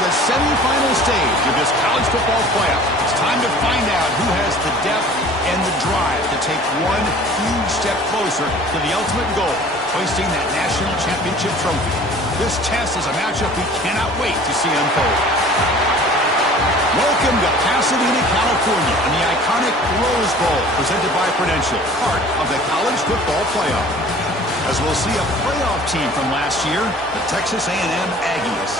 the semifinal stage of this college football playoff. It's time to find out who has the depth and the drive to take one huge step closer to the ultimate goal, hoisting that national championship trophy. This test is a matchup we cannot wait to see unfold. Welcome to Pasadena, California, and the iconic Rose Bowl, presented by Prudential, part of the college football playoff. As we'll see a playoff team from last year, the Texas A&M Aggies,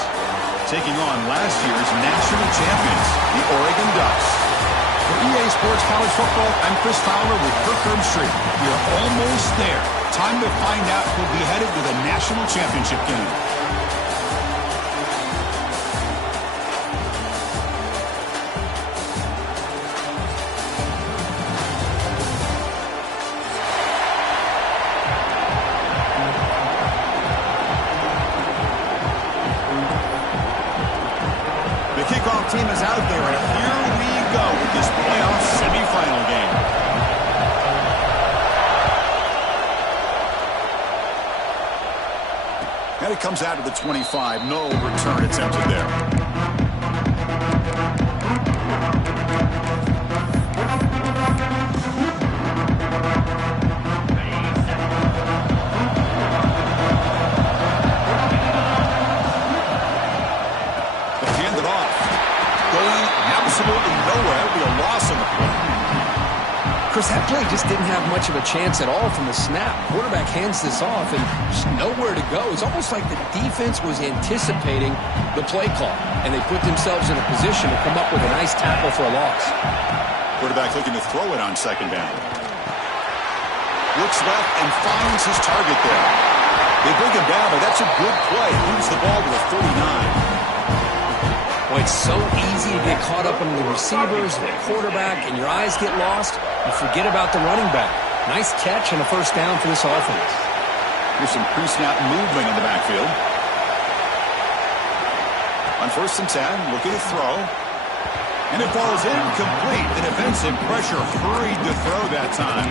taking on last year's national champions, the Oregon Ducks. For EA Sports College Football, I'm Chris Fowler with Kirk Herbstreit. We are almost there. Time to find out who'll be headed to the national championship game. The kickoff team is out there, and here we go with this playoff semifinal game. And it comes out to the 25. No return attempted there. Chris, that play just didn't have much of a chance at all from the snap. Quarterback hands this off and just nowhere to go. It's almost like the defense was anticipating the play call, and they put themselves in a position to come up with a nice tackle for a loss. Quarterback looking to throw it on second down. Looks left and finds his target there. They bring him down, but that's a good play. Moves the ball to the 39. Well, it's so easy to get caught up in the receivers, the quarterback, and your eyes get lost. You forget about the running back. Nice catch and a first down for this offense. Here's some pre-snap movement in the backfield. On 1st and 10, looking to throw. And it falls incomplete. The defensive pressure hurried to throw that time.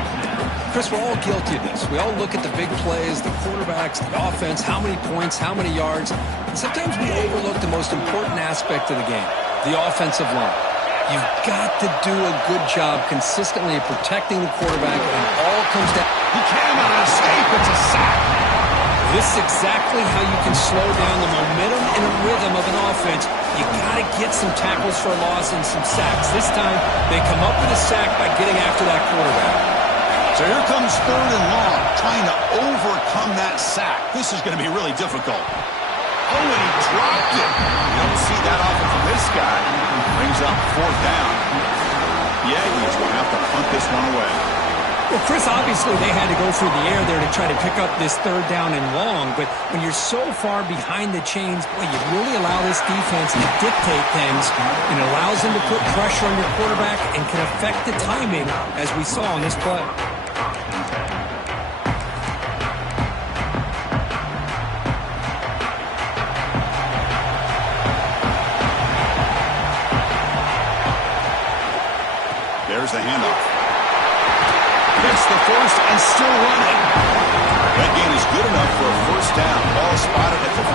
Chris, we're all guilty of this. We all look at the big plays, the quarterbacks, the offense, how many points, how many yards. And sometimes we overlook the most important aspect of the game, the offensive line. You've got to do a good job consistently protecting the quarterback, and it all comes down. He cannot escape. It's a sack. This is exactly how you can slow down the momentum and a rhythm of an offense. You got to get some tackles for a loss and some sacks. This time, they come up with a sack by getting after that quarterback. So here comes 3rd and long, trying to overcome that sack. This is going to be really difficult. Oh, and he dropped it. You don't see that often from this guy. Brings up 4th down. The Aggies will have to punt this one away. Well, Chris, obviously they had to go through the air there to try to pick up this 3rd down and long, but when you're so far behind the chains, boy, you really allow this defense to dictate things, and it allows them to put pressure on your quarterback and can affect the timing, as we saw on this play. There's the handoff. Gets the first and still running. That gain is good enough for a first down. Ball spotted at the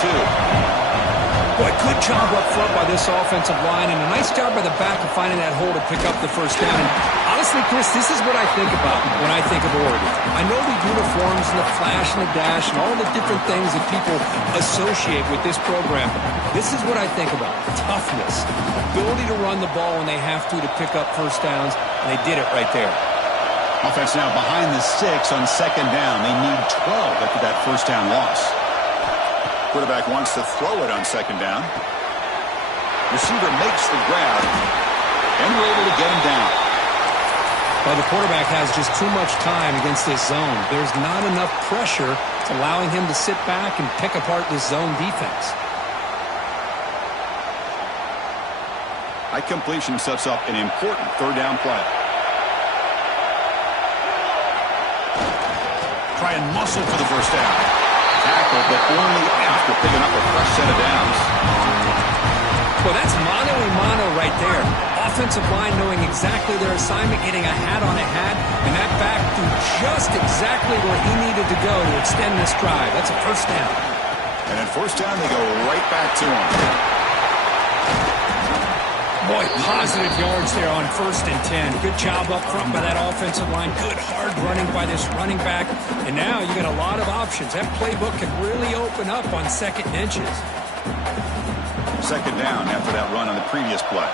42. Boy, good job up front by this offensive line, and a nice job by the back of finding that hole to pick up the first down. And honestly, Chris, this is what I think about when I think of Oregon. I know the uniforms and the flash and the dash and all the different things that people associate with this program. This is what I think about. Toughness, ability to run the ball when they have to pick up first downs, and they did it right there. Offense now behind the 6 on 2nd down. They need 12 after that first down loss. Quarterback wants to throw it on 2nd down. Receiver makes the grab, and we're able to get him down. Well, the quarterback has just too much time against this zone. There's not enough pressure allowing him to sit back and pick apart this zone defense. High completion sets up an important 3rd down play. Try and muscle for the first down. Tackle, but only after picking up a fresh set of downs. Well, that's mano-a-mano right there. Offensive line knowing exactly their assignment, getting a hat on a hat, and that back threw just exactly where he needed to go to extend this drive. That's a first down. And at first down, they go right back to him. Boy, positive yards there on 1st and 10. Good job up front by that offensive line. Good hard running by this running back. And now you got a lot of options. That playbook can really open up on 2nd and inches. 2nd down after that run on the previous play.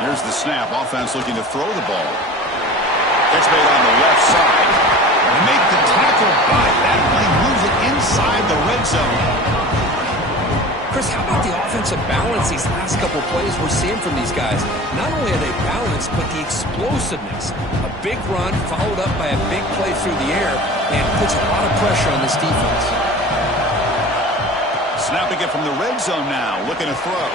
Here's the snap. Offense looking to throw the ball. It's made on the left side. Make the tackle, but that play moves it inside the red zone. Chris, how about the offensive balance these last couple of plays we're seeing from these guys? Not only are they balanced, but the explosiveness. A big run followed up by a big play through the air and puts a lot of pressure on this defense. Snapping it from the red zone now, looking to throw.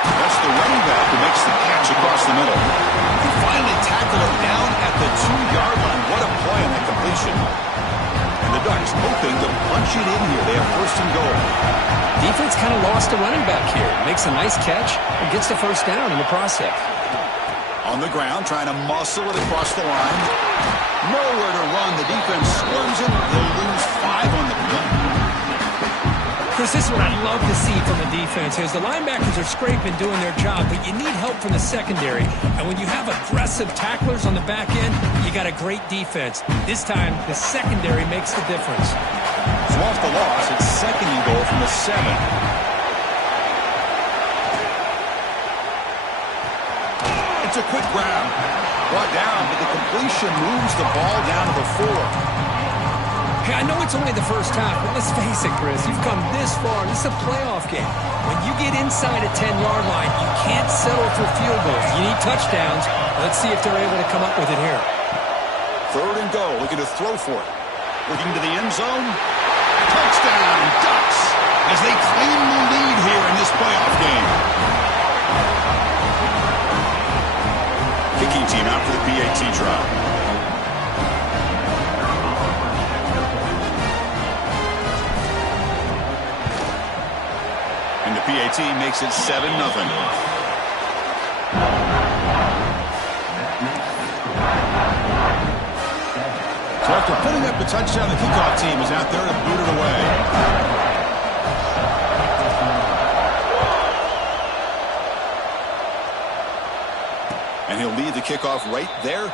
That's the running back who makes the catch across the middle. He finally tackled him down at the 2-yard line. What a play on that completion. And the Ducks hoping to punch it in here. They have 1st and goal. Defense kind of lost a running back here. Makes a nice catch and gets the 1st down in the process. On the ground, trying to muscle it across the line. Nowhere to run. The defense squirms it. They'll lose 5 on the play. Chris, this is what I love to see from the defense is the linebackers are scraping, doing their job, but you need help from the secondary. And when you have aggressive tacklers on the back end, you got a great defense. This time, the secondary makes the difference. So off the loss, it's 2nd and goal from the 7. It's a quick grab. Brought down, but the completion moves the ball down to the 4. Hey, I know it's only the first half, but let's face it, Chris. You've come this far. This is a playoff game. When you get inside a 10-yard line, you can't settle for field goals. You need touchdowns. Let's see if they're able to come up with it here. 3rd and goal, looking to throw for it. Looking to the end zone. Touchdown, Ducks, as they claim the lead here in this playoff game. Kicking team out for the PAT drive. And the PAT makes it 7-0. So after putting up a touchdown, the kickoff team is out there to boot it away. And he'll lead the kickoff right there.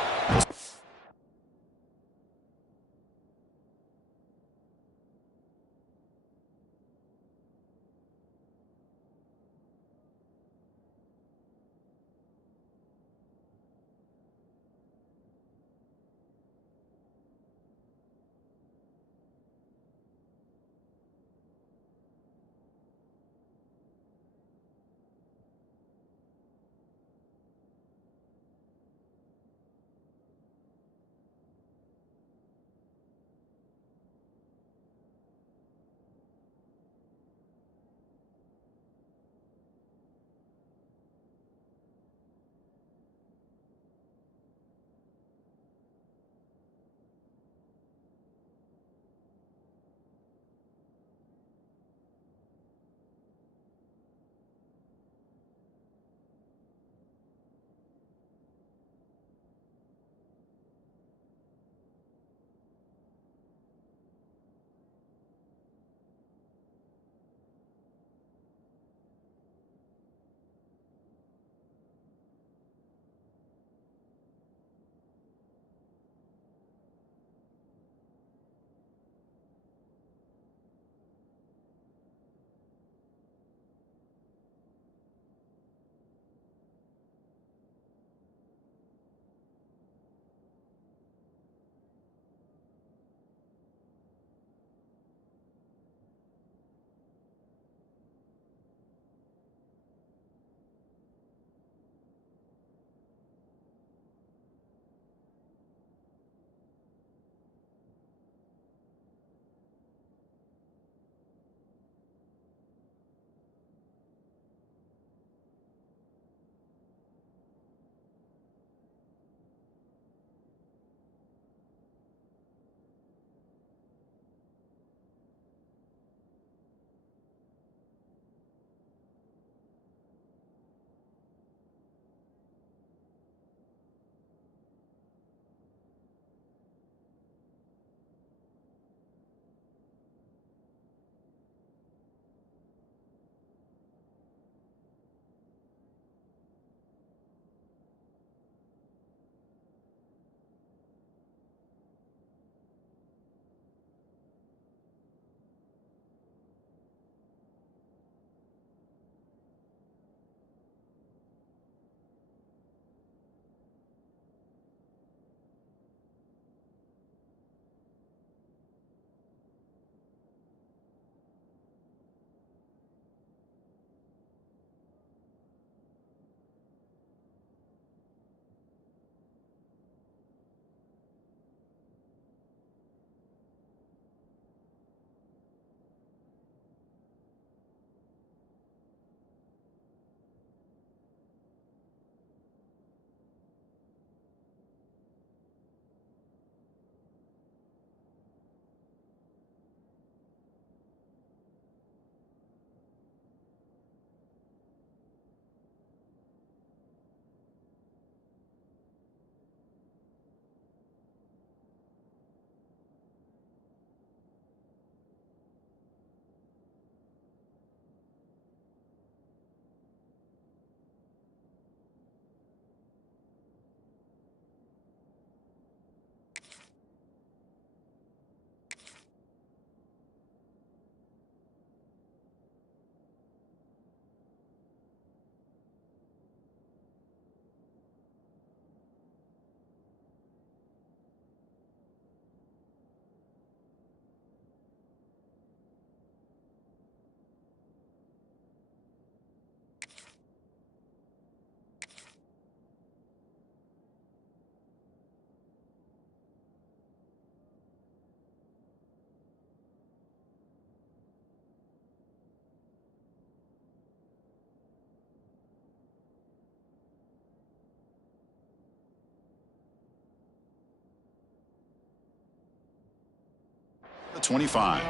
the 25.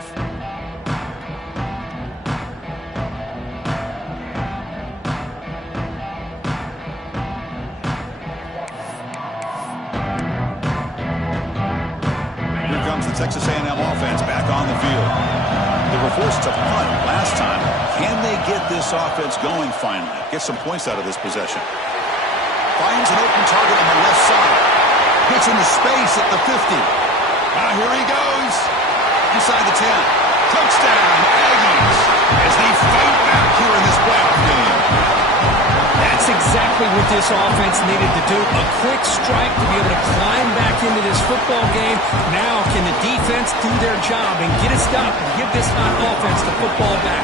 Here comes the Texas A&M offense back on the field. They were forced to punt last time. Can they get this offense going finally? Get some points out of this possession. Finds an open target on the left side. Gets into space at the 50. Here he goes. Inside the 10. Touchdown, Aggies, as they fight back here in this playoff game. That's exactly what this offense needed to do. A quick strike to be able to climb back into this football game. Now can the defense do their job and get a stop and give this hot offense the football back?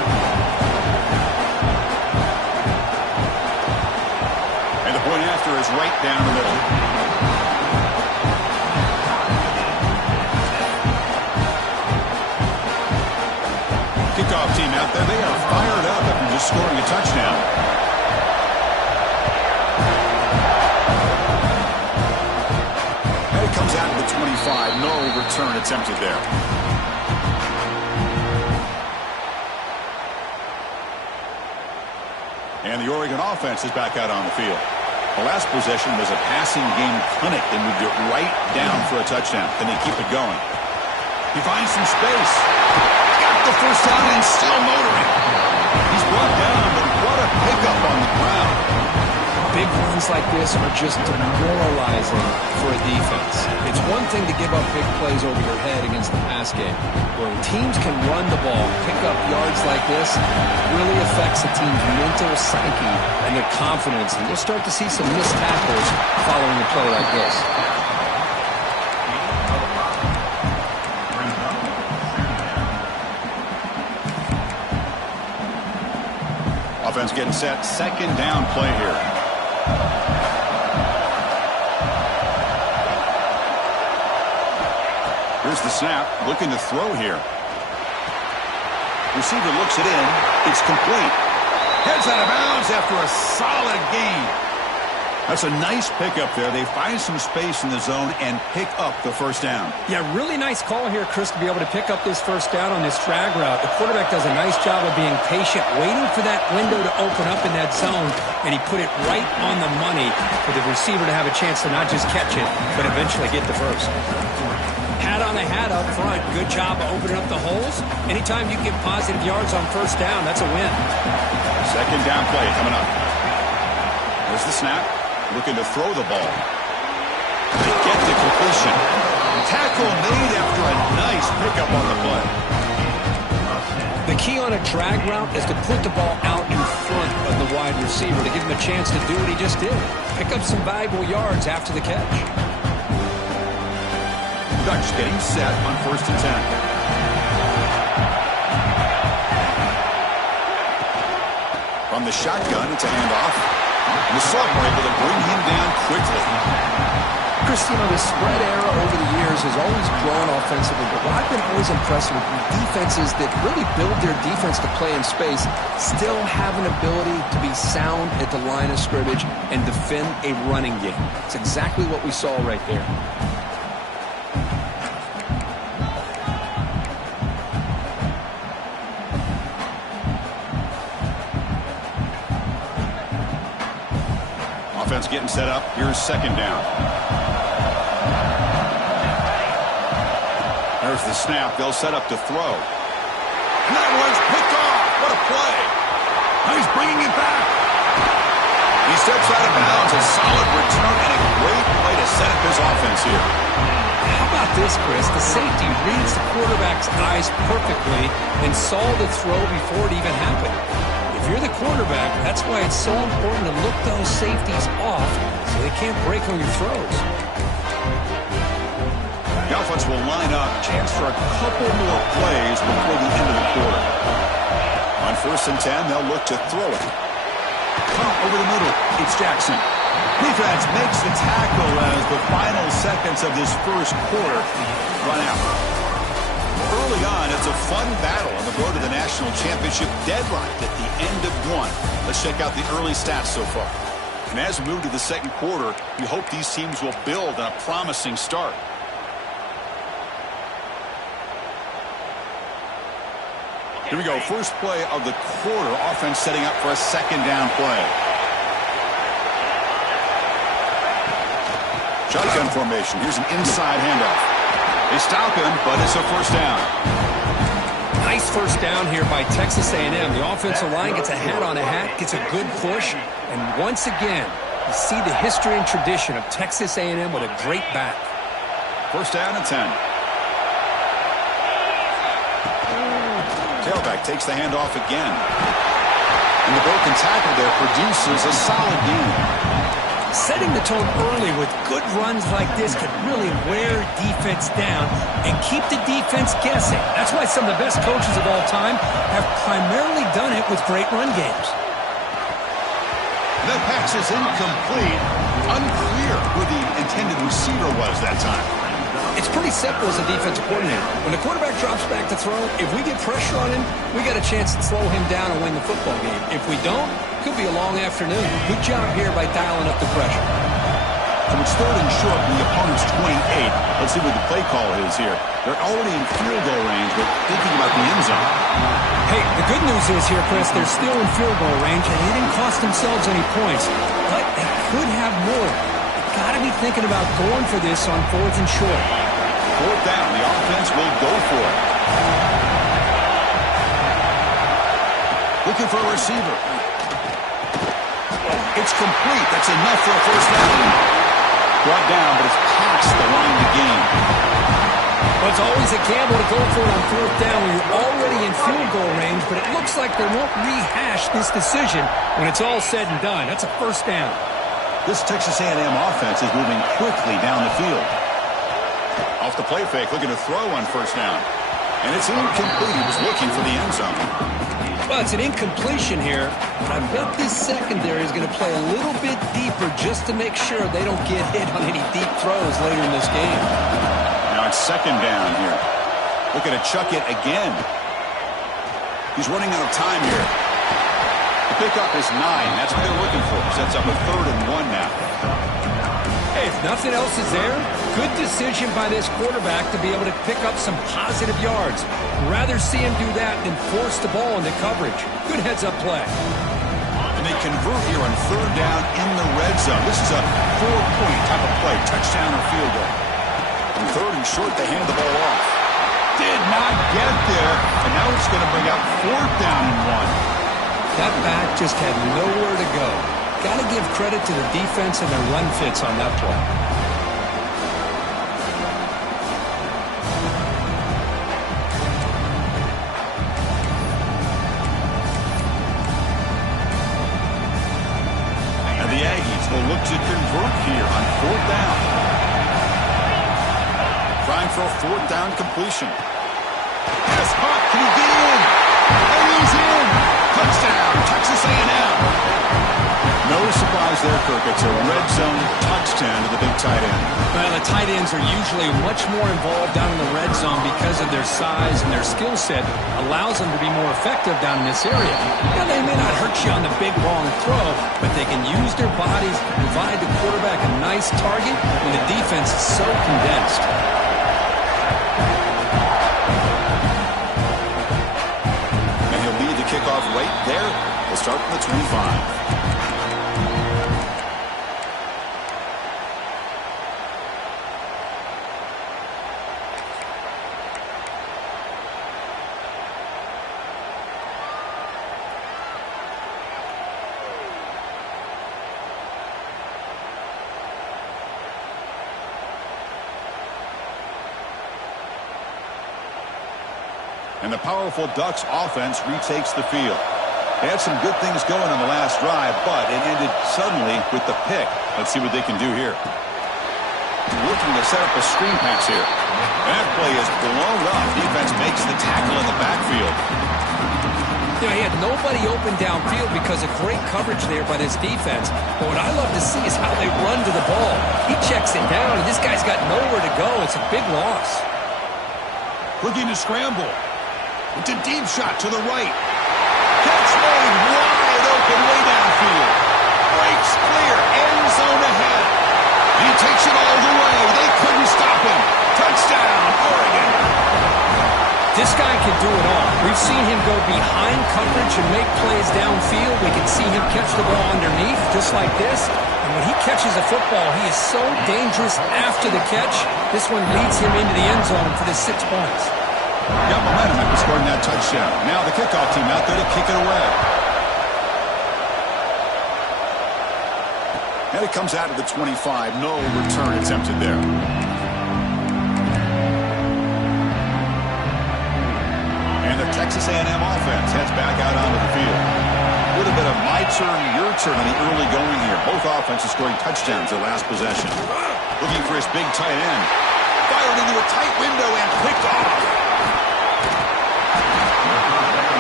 And the point after is right down the middle. Kickoff team out there. They are fired up after just scoring a touchdown. And it comes out to the 25. No return attempted there. And the Oregon offense is back out on the field. The last possession was a passing game clinic. They moved it right down for a touchdown. Can they keep it going? He finds some space. Got the first down and still motoring. He's brought down, but what a pickup on the ground. Big runs like this are just demoralizing for a defense. It's one thing to give up big plays over your head against the pass game. When teams can run the ball, pick up yards like this, it really affects a team's mental psyche and their confidence. And you'll start to see some missed tackles following a play like this. Offense getting set. Second down play here. Here's the snap. Looking to throw here. Receiver looks it in. It's complete. Heads out of bounds after a solid gain. That's a nice pickup there. They find some space in the zone and pick up the first down. Yeah, really nice call here, Chris, to be able to pick up this first down on this drag route. The quarterback does a nice job of being patient, waiting for that window to open up in that zone, and he put it right on the money for the receiver to have a chance to not just catch it, but eventually get the first. Hat on the hat up front. Good job of opening up the holes. Anytime you get positive yards on first down, that's a win. Second down play coming up. There's the snap. Looking to throw the ball. They get the completion. Tackle made after a nice pickup on the play. The key on a drag route is to put the ball out in front of the wide receiver to give him a chance to do what he just did. Pick up some valuable yards after the catch. Ducks getting set on 1st and 10. From the shotgun, it's a handoff. The sub were able to bring him down quickly. Chris, the spread era over the years has always grown offensively, but what I've been always impressed with defenses that really build their defense to play in space still have an ability to be sound at the line of scrimmage and defend a running game. It's exactly what we saw right there. Offense getting set up. Here's second down. There's the snap. They'll set up to throw. And that one's picked off. What a play. Now he's bringing it back. He steps out of bounds. A solid return and a great play to set up his offense here. How about this, Chris? The safety reads the quarterback's eyes perfectly and saw the throw before it even happened. If you're the quarterback, that's why it's so important to look those safeties off so they can't break on your throws. The offense will line up. Chance for a couple more plays before the end of the quarter. On 1st and 10, they'll look to throw it. Over the middle, it's Jackson. Defense makes the tackle as the final seconds of this first quarter run out. Early on, it's a fun battle on the road to the national championship, deadlocked at the end of one. Let's check out the early stats so far. And as we move to the second quarter, we hope these teams will build on a promising start. Here we go. First play of the quarter. Offense setting up for a second down play. Shotgun formation. Here's an inside handoff. They stop him, but it's a first down. Nice first down here by Texas A&M. The offensive line gets a hat on a hat, gets a good push, and once again, you see the history and tradition of Texas A&M with a great back. First down and 10. Tailback takes the handoff again. And the broken tackle there produces a solid gain. Setting the tone early with good runs like this can really wear defense down and keep the defense guessing. That's why some of the best coaches of all time have primarily done it with great run games. That pass is incomplete. Unclear who the intended receiver was that time. It's pretty simple as a defensive coordinator. When the quarterback drops back to throw, if we get pressure on him, we got a chance to slow him down and win the football game. If we don't, it could be a long afternoon. Good job here by dialing up the pressure. So it's third and short from the opponent's 28. Let's see what the play call is here. They're already in field goal range, but thinking about the end zone. Hey, the good news is here, Chris, they're still in field goal range, and they didn't cost themselves any points. But they could have more. Got to be thinking about going for this on fourth and short. Fourth down, the offense will go for it. Looking for a receiver. It's complete. That's enough for a first down. Brought down, but it's past the line of the game. Well, it's always a gamble to go for it on fourth down when you're already in field goal range, but it looks like they won't rehash this decision when it's all said and done. That's a first down. This Texas A&M offense is moving quickly down the field. Off the play fake, looking to throw on first down. And it's incomplete. He was looking for the end zone. Well, it's an incompletion here, but I bet this secondary is going to play a little bit deeper just to make sure they don't get hit on any deep throws later in this game. Now it's second down here. Looking to chuck it again. He's running out of time here. The pickup is 9. That's what they're looking for. Sets up a 3rd and 1 now. Hey, if nothing else is there, good decision by this quarterback to be able to pick up some positive yards. Rather see him do that than force the ball into coverage. Good heads-up play. And they convert here on 3rd down in the red zone. This is a 4-point type of play, touchdown or field goal. On 3rd and short, they hand the ball off. Did not get there, and now it's going to bring out 4th down and 1. That back just had nowhere to go. Got to give credit to the defense and their run fits on that play. And the Aggies will look to convert here on 4th down. Trying for a 4th down completion. Yes, Huck, can he get in? And he's in. Touchdown, Texas A&M. No surprise there, Kirk. It's a red zone touchdown to the big tight end. Well, the tight ends are usually much more involved down in the red zone because of their size and their skill set allows them to be more effective down in this area. Now, they may not hurt you on the big long throw, but they can use their bodies to provide the quarterback a nice target when the defense is so condensed. And he'll lead the kickoff right there. We'll start from the 25. And the powerful Ducks offense retakes the field. They had some good things going on the last drive, but it ended suddenly with the pick. Let's see what they can do here. Looking to set up a screen pass here. That play is blown up. Defense makes the tackle in the backfield. You know, he had nobody open downfield because of great coverage there by this defense. But what I love to see is how they run to the ball. He checks it down, and this guy's got nowhere to go. It's a big loss. Looking to scramble. It's a deep shot to the right. Catch made wide open way downfield. Breaks clear. End zone ahead. He takes it all the way. They couldn't stop him. Touchdown, Oregon. This guy can do it all. We've seen him go behind coverage and make plays downfield. We can see him catch the ball underneath, just like this. And when he catches a football, he is so dangerous after the catch. This one leads him into the end zone for the 6 points. Got momentum after scoring that touchdown. Now the kickoff team out there to kick it away. And it comes out of the 25. No return attempted there. And the Texas A&M offense heads back out onto the field. A little bit of my turn, your turn on the early going here. Both offenses scoring touchdowns their last possession. Looking for his big tight end. Fired into a tight window and picked off.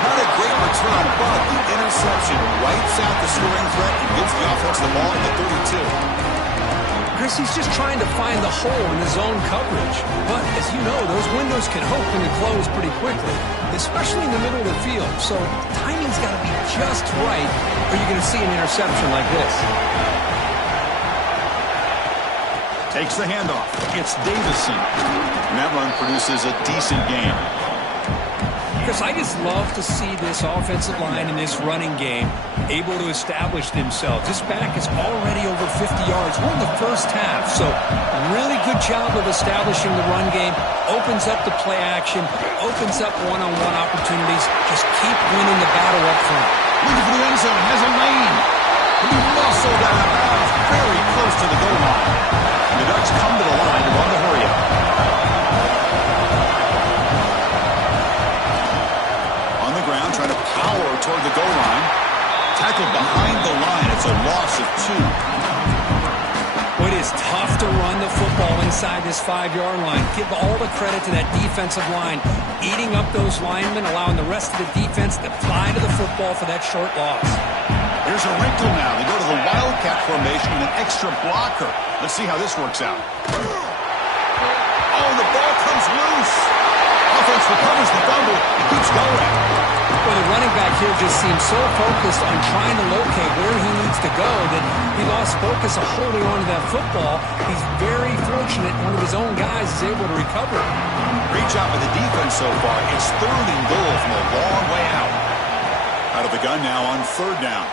Not a great return, but the interception wipes out the scoring threat and gives the offense the ball at the 32. Chris, he's just trying to find the hole in his own coverage. But, as you know, those windows can open and close pretty quickly, especially in the middle of the field. So, timing's got to be just right, or you're going to see an interception like this. Takes the handoff. It's Davison. And that run produces a decent gain. Chris, I just love to see this offensive line in this running game able to establish themselves. This back is already over 50 yards. We're in the first half, so really good job of establishing the run game. Opens up the play action, opens up one-on-one opportunities. Just keep winning the battle up front. Looking for the end zone, has a lane. He muscled out of bounds, very close to the goal line. And the Ducks come to the line to run the hurry-up. Trying to power toward the goal line. Tackled behind the line. It's a loss of 2. It is tough to run the football inside this 5-yard line. Give all the credit to that defensive line. Eating up those linemen, allowing the rest of the defense to fly to the football for that short loss. Here's a wrinkle now. They go to the Wildcat formation and an extra blocker. Let's see how this works out. Oh, the ball comes loose. Offense recovers the fumble and keeps going. Well, the running back here just seems so focused on trying to locate where he needs to go that he lost focus of holding on to that football. He's very fortunate one of his own guys is able to recover. Great job by the defense so far. It's 3rd and goal from a long way out. Out of the gun now on 3rd down.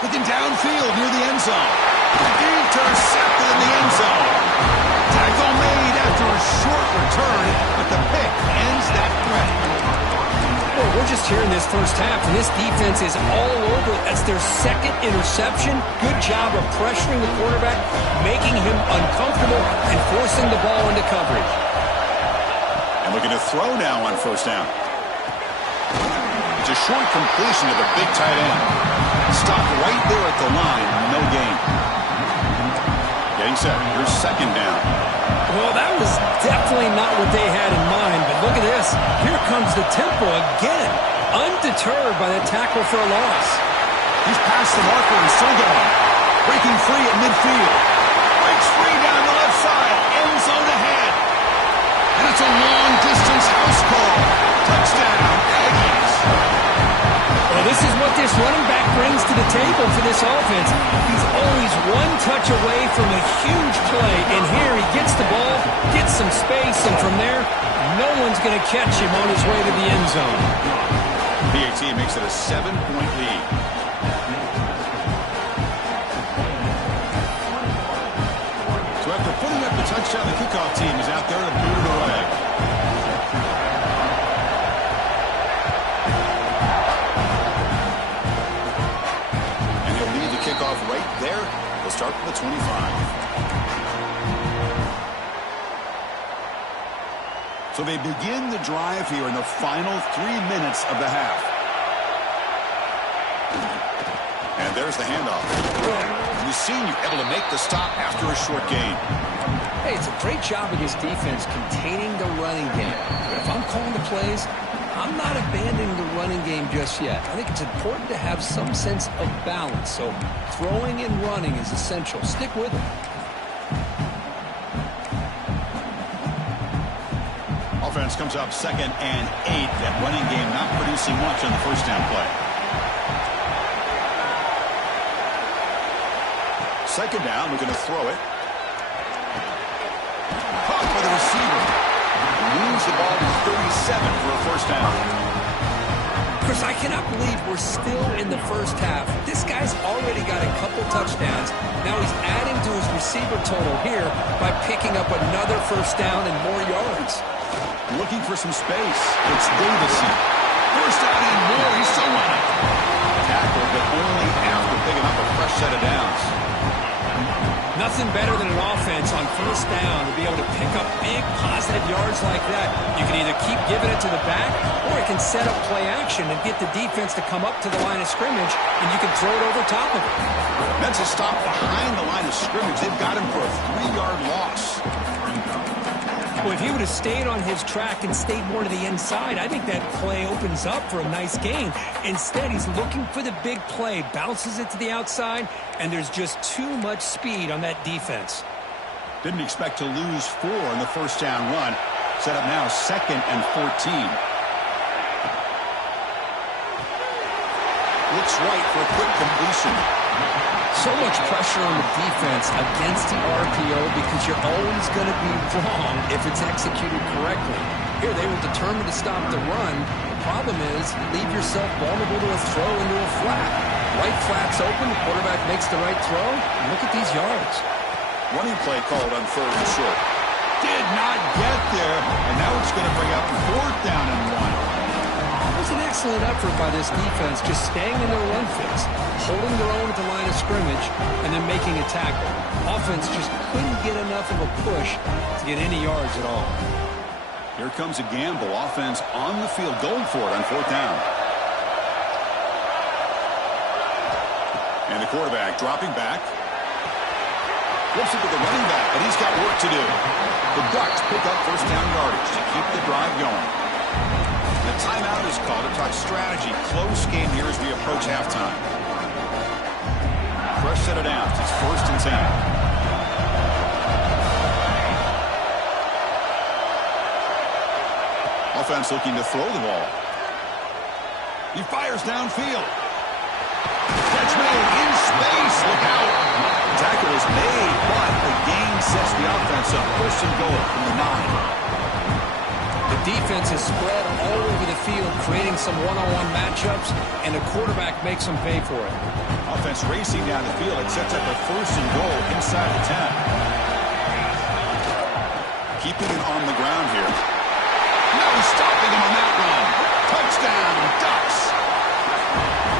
Looking downfield near the end zone. Intercepted in the end zone. Tackle made after a short return, but the pick ends that threat. Well, we're just here in this first half, and this defense is all over. That's their 2nd interception. Good job of pressuring the quarterback, making him uncomfortable, and forcing the ball into coverage. And looking to throw now on 1st down. It's a short completion to the big tight end. Stopped right there at the line, no gain. Getting set, here's 2nd down. Well, that was definitely not what they had in mind, but look at this. Here comes the tempo again, undeterred by the tackle for a loss. He's past the marker and still going. Breaking free at midfield. Breaks free down the left side, end zone ahead. And it's a long-distance house call. Touchdown, Aggies. Well, this is what this running back brings to the table for this offense. He's always one touch away from a huge play, and here he gets the ball, gets some space, and from there, no one's going to catch him on his way to the end zone. PAT makes it a 7-point lead. So after putting up the touchdown, the kickoff team is out there to boot it away. Kickoff right there. They'll start from the 25. So they begin the drive here in the final 3 minutes of the half. And there's the handoff. We've seen you able to make the stop after a short gain. Hey, it's a great job of this defense containing the running game. But if I'm calling the plays, I'm not abandoning the running game just yet. I think it's important to have some sense of balance. So throwing and running is essential. Stick with it. Offense comes up 2nd and 8. That running game not producing much on the 1st down play. 2nd down, we're going to throw it. Caught by the receiver. moves the ball to 37 for a first down. Chris, I cannot believe we're still in the first half. This guy's already got a couple touchdowns. Now he's adding to his receiver total here by picking up another first down and more yards. Looking for some space. It's Davison. First down and more. He's still running. Tackle, but only after picking up a fresh set of downs. Nothing better than an offense on first down to be able to pick up big positive yards like that. You can either keep giving it to the back, or it can set up play action and get the defense to come up to the line of scrimmage, and you can throw it over top of it. That's a stop behind the line of scrimmage. They've got him for a 3-yard loss. Well, if he would have stayed on his track and stayed more to the inside, I think that play opens up for a nice gain. Instead, he's looking for the big play, bounces it to the outside, and there's just too much speed on that defense. Didn't expect to lose 4 in the first down run. Set up now 2nd and 14. Looks right for a quick completion. So much pressure on the defense against the RPO because you're always going to be wrong if it's executed correctly. Here, they were determined to stop the run. The problem is you leave yourself vulnerable to a throw into a flat. Right flat's open, the quarterback makes the right throw, and look at these yards. Running play called on 3rd and short. Did not get there, and now it's going to bring up 4th down and 1. It was an excellent effort by this defense, just staying in their run fits, holding their own at the line of scrimmage, and then making a tackle. Offense just couldn't get enough of a push to get any yards at all. Here comes a gamble. Offense on the field, going for it on 4th down. And the quarterback dropping back. Flips it to the running back, but he's got work to do. The Ducks pick up first down yardage to keep the drive going. The timeout is called to talk strategy. Close game here as we approach halftime. Fresh set of downs. It's 1st and 10. Offense looking to throw the ball. He fires downfield. Catch made in space. Look out. Tackle is made, but the gain sets the offense up. 1st and goal from the 9. The defense is spread all over the field, creating some one-on-one matchups, and the quarterback makes them pay for it. Offense racing down the field. It sets up a 1st and goal inside the 10. Keeping it on the ground here. No stopping him on that run. Touchdown, Ducks.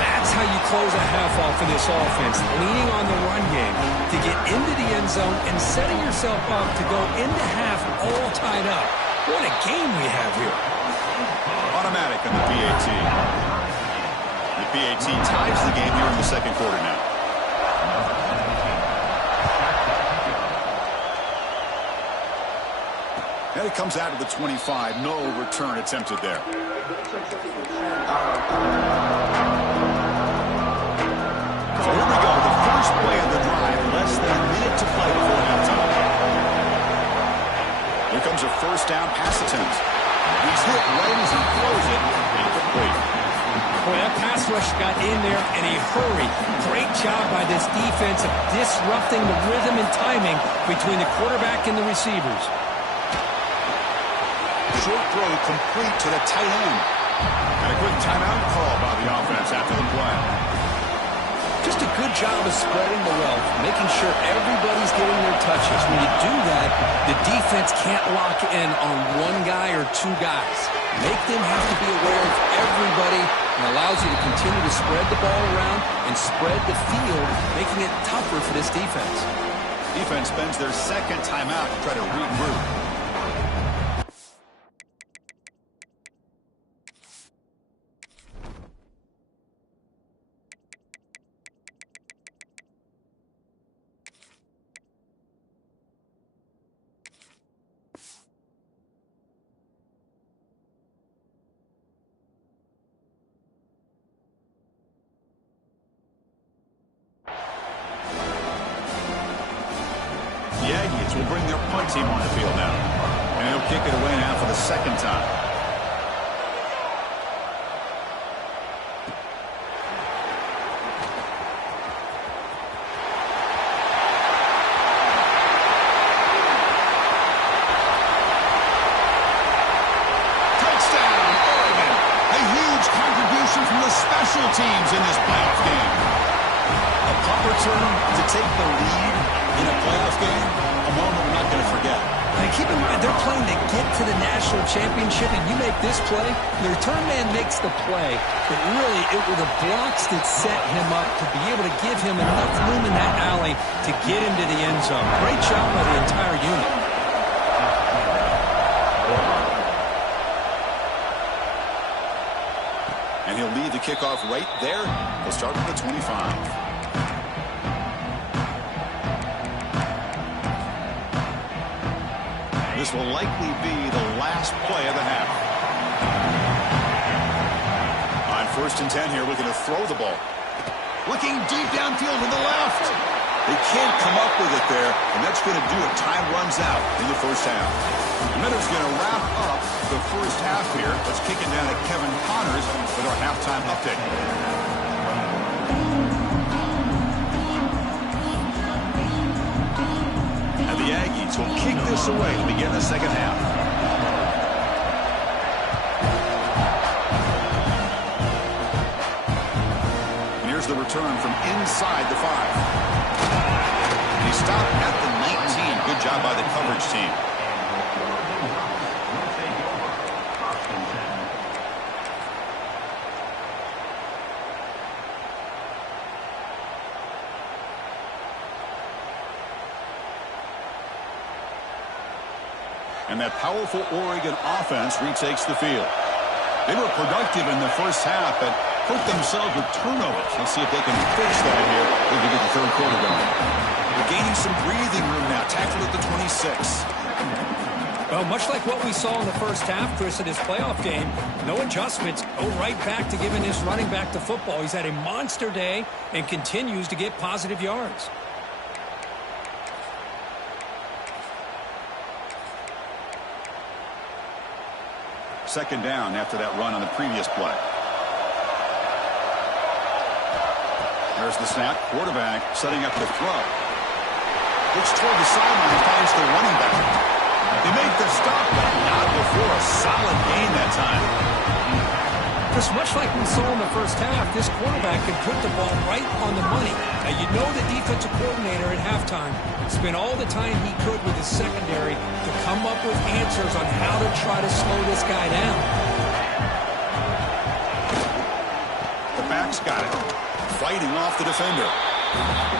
That's how you close a half off of this offense, leaning on the run game to get into the end zone and setting yourself up to go into half all tied up. What a game we have here. Automatic on the PAT. The PAT ties the game here in the 2nd quarter now. And it comes out of the 25. No return attempted there. So here we go. The first play of the drive. Less than a minute to play before halftime. Here comes a first down pass attempt. He's hit right as he throws it. Incomplete. Boy, that pass rush got in there in a hurry. Great job by this defense of disrupting the rhythm and timing between the quarterback and the receivers. Short throw complete to the tight end. And a quick timeout call by the offense after the play. Just a good job of spreading the wealth, making sure everybody's getting their touches. When you do that, the defense can't lock in on one guy or 2 guys. Make them have to be aware of everybody and allows you to continue to spread the ball around and spread the field, making it tougher for this defense. Defense spends their 2nd timeout to try to regroup. The Aggies will bring their punt team on the field now. And he'll kick it away now for the 2nd time. take the lead in a playoff game, a moment we're not going to forget. And keep in mind, they're playing to get to the national championship, and you make this play, the return man makes the play, but really it were the blocks that set him up to be able to give him enough room in that alley to get him to the end zone. Great job by the entire unit. And he'll lead the kickoff right there. He'll start from the 25. This will likely be the last play of the half. On 1st and 10 here, looking to throw the ball. Looking deep downfield to the left. They can't come up with it there, and that's going to do it. Time runs out in the first half. The Minnows going to wrap up the first half here. Let's kick it down to Kevin Connors with our halftime update. The Aggies will kick this away to begin the second half. And here's the return from inside the 5. And he stopped at the 19. Good job by the coverage team. And that powerful Oregon offense retakes the field. They were productive in the first half, but hurt themselves with turnovers. Let's see if they can fix that here when we get the third quarter going. They're gaining some breathing room now. Tackled at the 26. Well, much like what we saw in the first half, Chris, in his playoff game, no adjustments. Go right back to giving his running back the football. He's had a monster day and continues to get positive yards. Second down after that run on the previous play. There's the snap. Quarterback setting up the throw. Looks toward the sideline and finds the running back. They make the stop, but not before a solid gain that time. Just much like we saw in the first half, this quarterback can put the ball right on the money. Now, you know the defensive coordinator at halftime spent all the time he could with his secondary to come up with answers on how to try to slow this guy down. The back's got it. Fighting off the defender.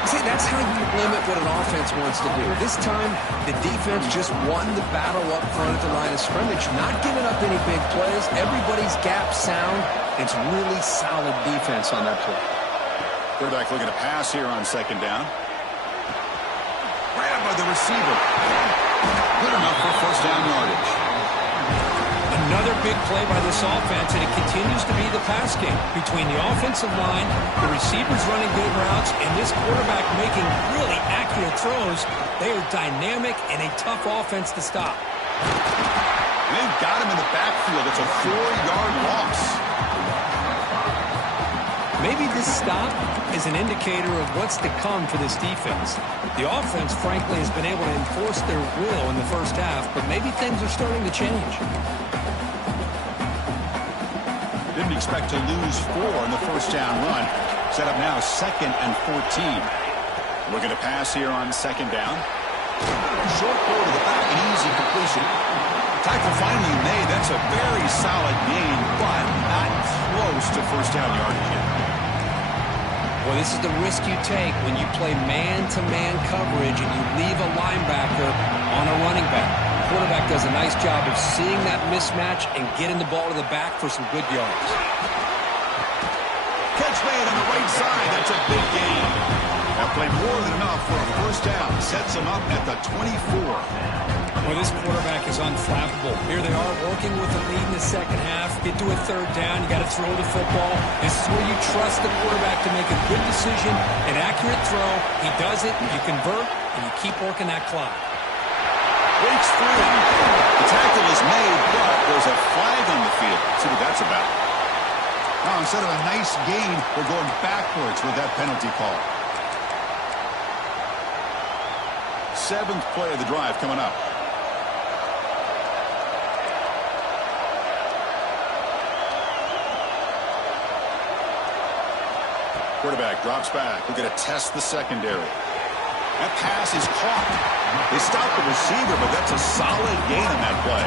See, that's how you limit what an offense wants to do. This time, the defense just won the battle up front at the line of scrimmage, not giving up any big plays. Everybody's gap sound. It's really solid defense on that play. Quarterback looking to pass here on second down. Grabbed by the receiver. Good enough for first down yardage. Another big play by this offense, and it continues to be the pass game between the offensive line, the receivers running good routes, and this quarterback making really accurate throws. They are dynamic and a tough offense to stop. They've got him in the backfield. It's a 4-yard loss. Maybe this stop is an indicator of what's to come for this defense. The offense, frankly, has been able to enforce their will in the first half, but maybe things are starting to change. Didn't expect to lose 4 in the first down run. Set up now 2nd and 14. Looking to pass here on second down. Short throw to the back, an easy completion. Tackle finally made. That's a very solid gain, but not close to first down yardage yet. Well, this is the risk you take when you play man-to-man coverage and you leave a linebacker on a running back. The quarterback does a nice job of seeing that mismatch and getting the ball to the back for some good yards. Catch made on the right side. That's a big gain. That played more than enough for a first down. Sets him up at the 24. Well, this quarterback is unflappable. Here they are working with the lead in the second half. Get to a third down. You got to throw the football. This is where you trust the quarterback to make a good decision, an accurate throw. He does it, you convert, and you keep working that clock. Breaks through. The tackle is made, but there's a flag on the field. Let's see what that's about. Now, instead of a nice gain, we're going backwards with that penalty call. 7th play of the drive coming up. Quarterback drops back. We're going to test the secondary. That pass is caught. They stopped the receiver, but that's a solid gain on that play.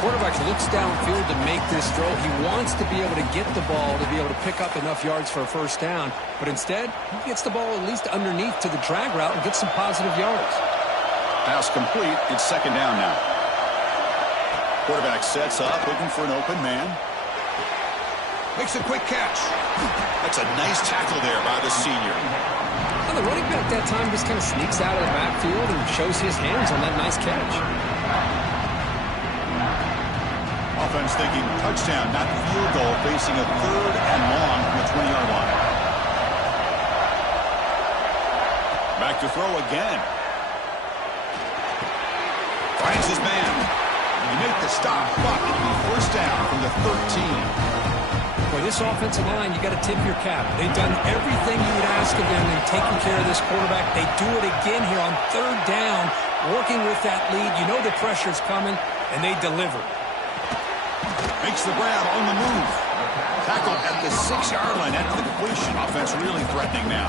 Quarterback looks downfield to make this throw. He wants to be able to get the ball to be able to pick up enough yards for a first down. But instead, he gets the ball at least underneath to the drag route and gets some positive yards. Pass complete. It's second down now. Quarterback sets up, looking for an open man. Makes a quick catch. That's a nice tackle there by the senior. And the running back that time just kind of sneaks out of the backfield and shows his hands on that nice catch. Offense thinking touchdown, not field goal, facing a third and long from the 20-yard line. Back to throw again. Finds his man. You make the stop, but it'll be first down from the 13. Boy, this offensive line, you got to tip your cap. They've done everything you would ask of them in taking care of this quarterback. They do it again here on third down, working with that lead. You know the pressure's coming, and they deliver. Makes the grab on the move. Tackle at the 6-yard line after the completion. Offense really threatening now.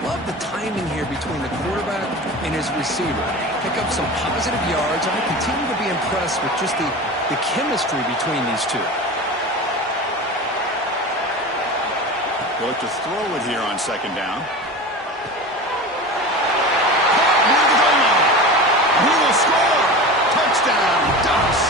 Love the timing here between the quarterback and his receiver. Pick up some positive yards. I continue to be impressed with just the chemistry between these two. They'll look to throw it here on second down. He will score. Touchdown, Ducks.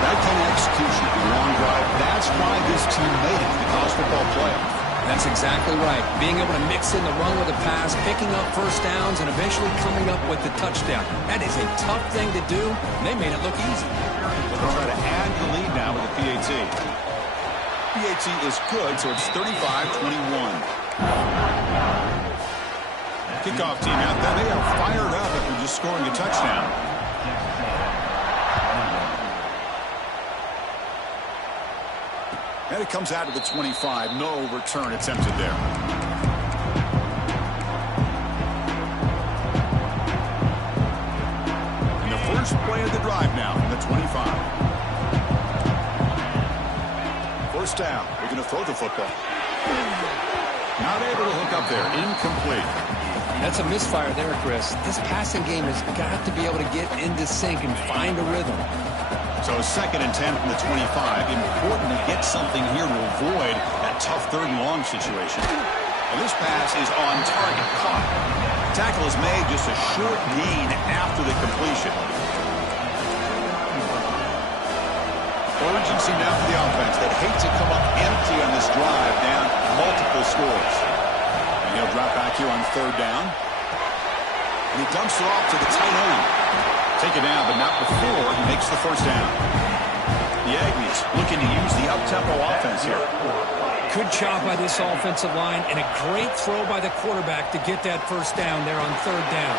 That kind of execution of a long drive, that's why this team made it to the college football playoff. That's exactly right. Being able to mix in the run with the pass, picking up first downs, and eventually coming up with the touchdown. That is a tough thing to do, and they made it look easy. They'll try to add the lead now with the PAT. PAT is good, so it's 35-21. Kickoff team out there. They are fired up after just scoring a touchdown. And it comes out to the 25. No return attempted there. And the first play of the drive now from the 25. First down. We're going to throw the football. Not able to hook up there. Incomplete. That's a misfire there, Chris. This passing game has got to be able to get into sync and find a rhythm. So second and 10 from the 25. Important to get something here to avoid that tough third and long situation. And this pass is on target. Caught. Tackle is made, just a short gain after the completion. Urgency now for the offense that hates to come up empty on this drive, down multiple scores. And he'll drop back here on third down. And he dumps it off to the tight end. Take it down, but not before he makes the first down. The Aggies looking to use the up-tempo offense here. Good job by this offensive line, and a great throw by the quarterback to get that first down there on third down.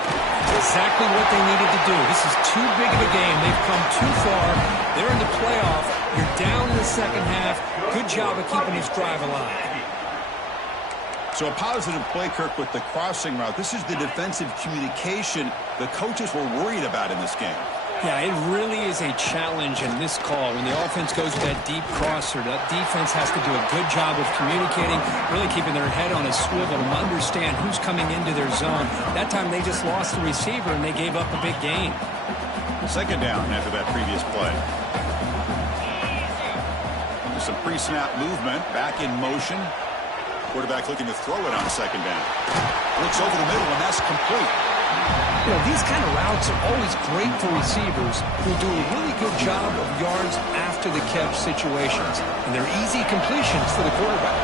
Exactly what they needed to do. This is too big of a game. They've come too far. They're in the playoff. You're down in the second half. Good job of keeping this drive alive. So a positive play, Kirk, with the crossing route. This is the defensive communication the coaches were worried about in this game. Yeah, it really is a challenge in this call. When the offense goes with that deep crosser, that defense has to do a good job of communicating, really keeping their head on a swivel and understand who's coming into their zone. That time they just lost the receiver and they gave up a big gain. Second down after that previous play. Just some pre-snap movement, back in motion. Quarterback looking to throw it on second down. Looks over the middle, and that's complete. You know, these kind of routes are always great for receivers who do a really good job of yards after the catch situations. And they're easy completions for the quarterback.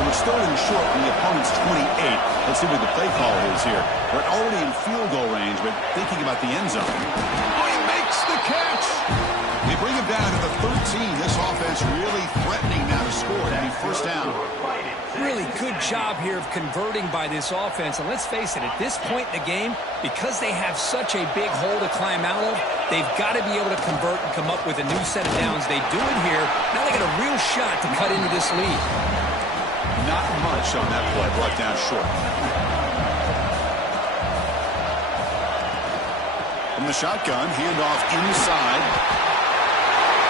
So we're starting short from the opponent's 28. Let's see what the play call is here. We're already in field goal range, but thinking about the end zone. Oh, he makes the catch! They bring him down to the 13. This offense really threatening now to score. That'd be first down. Really good job here of converting by this offense. And let's face it, at this point in the game, because they have such a big hole to climb out of, they've got to be able to convert and come up with a new set of downs. They do it here. Now they got a real shot to cut into this lead. Not much on that play. Brought down short. From the shotgun, handoff inside.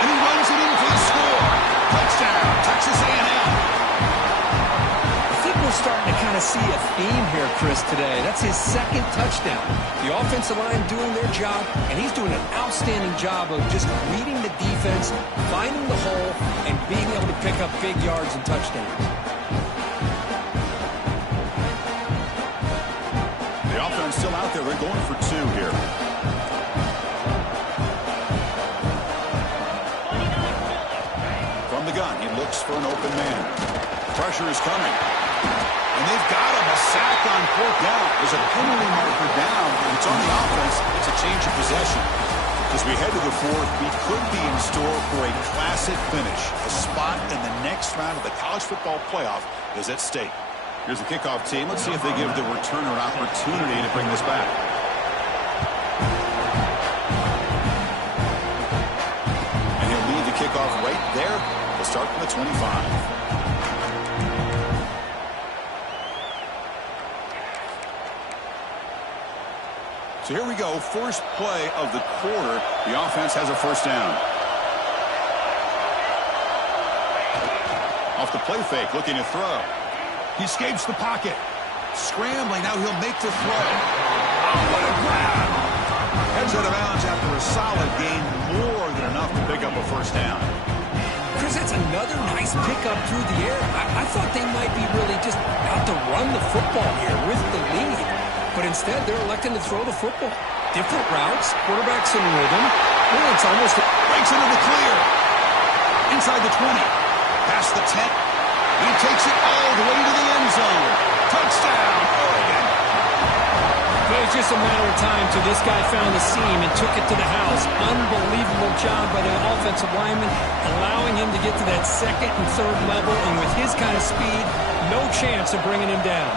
And he runs it in for the score. Touchdown, Texas A&M. I think we're starting to kind of see a theme here, Chris, today. That's his second touchdown. The offensive line doing their job, and he's doing an outstanding job of just reading the defense, finding the hole, and being able to pick up big yards and touchdowns. The offense still out there. They're going for two here. From the gun, he looks for an open man. Pressure is coming. And they've got him. A sack on fourth down. There's a penalty marker down. If it's on the offense, it's a change of possession. As we head to the fourth, we could be in store for a classic finish. A spot in the next round of the college football playoff is at stake. Here's the kickoff team. Let's see if they give the returner an opportunity to bring this back. And he'll lead the kickoff right there. We'll start from the 25. So here we go. First play of the quarter. The offense has a first down. Off the play fake, looking to throw. He escapes the pocket. Scrambling. Now he'll make the throw. Oh, what a grab. Heads out of bounds after a solid gain. More than enough to pick up a first down. Chris, that's another nice pickup through the air. I thought they might be really just out to run the football here with the lead. But instead, they're electing to throw the football. Different routes, quarterback's in rhythm. Well, it's almost breaks into the clear. Inside the 20. Past the 10. He takes it all the way to the end zone. Touchdown, Oregon. It was just a matter of time till this guy found the seam and took it to the house. Unbelievable job by the offensive lineman, allowing him to get to that second and third level. And with his kind of speed, no chance of bringing him down.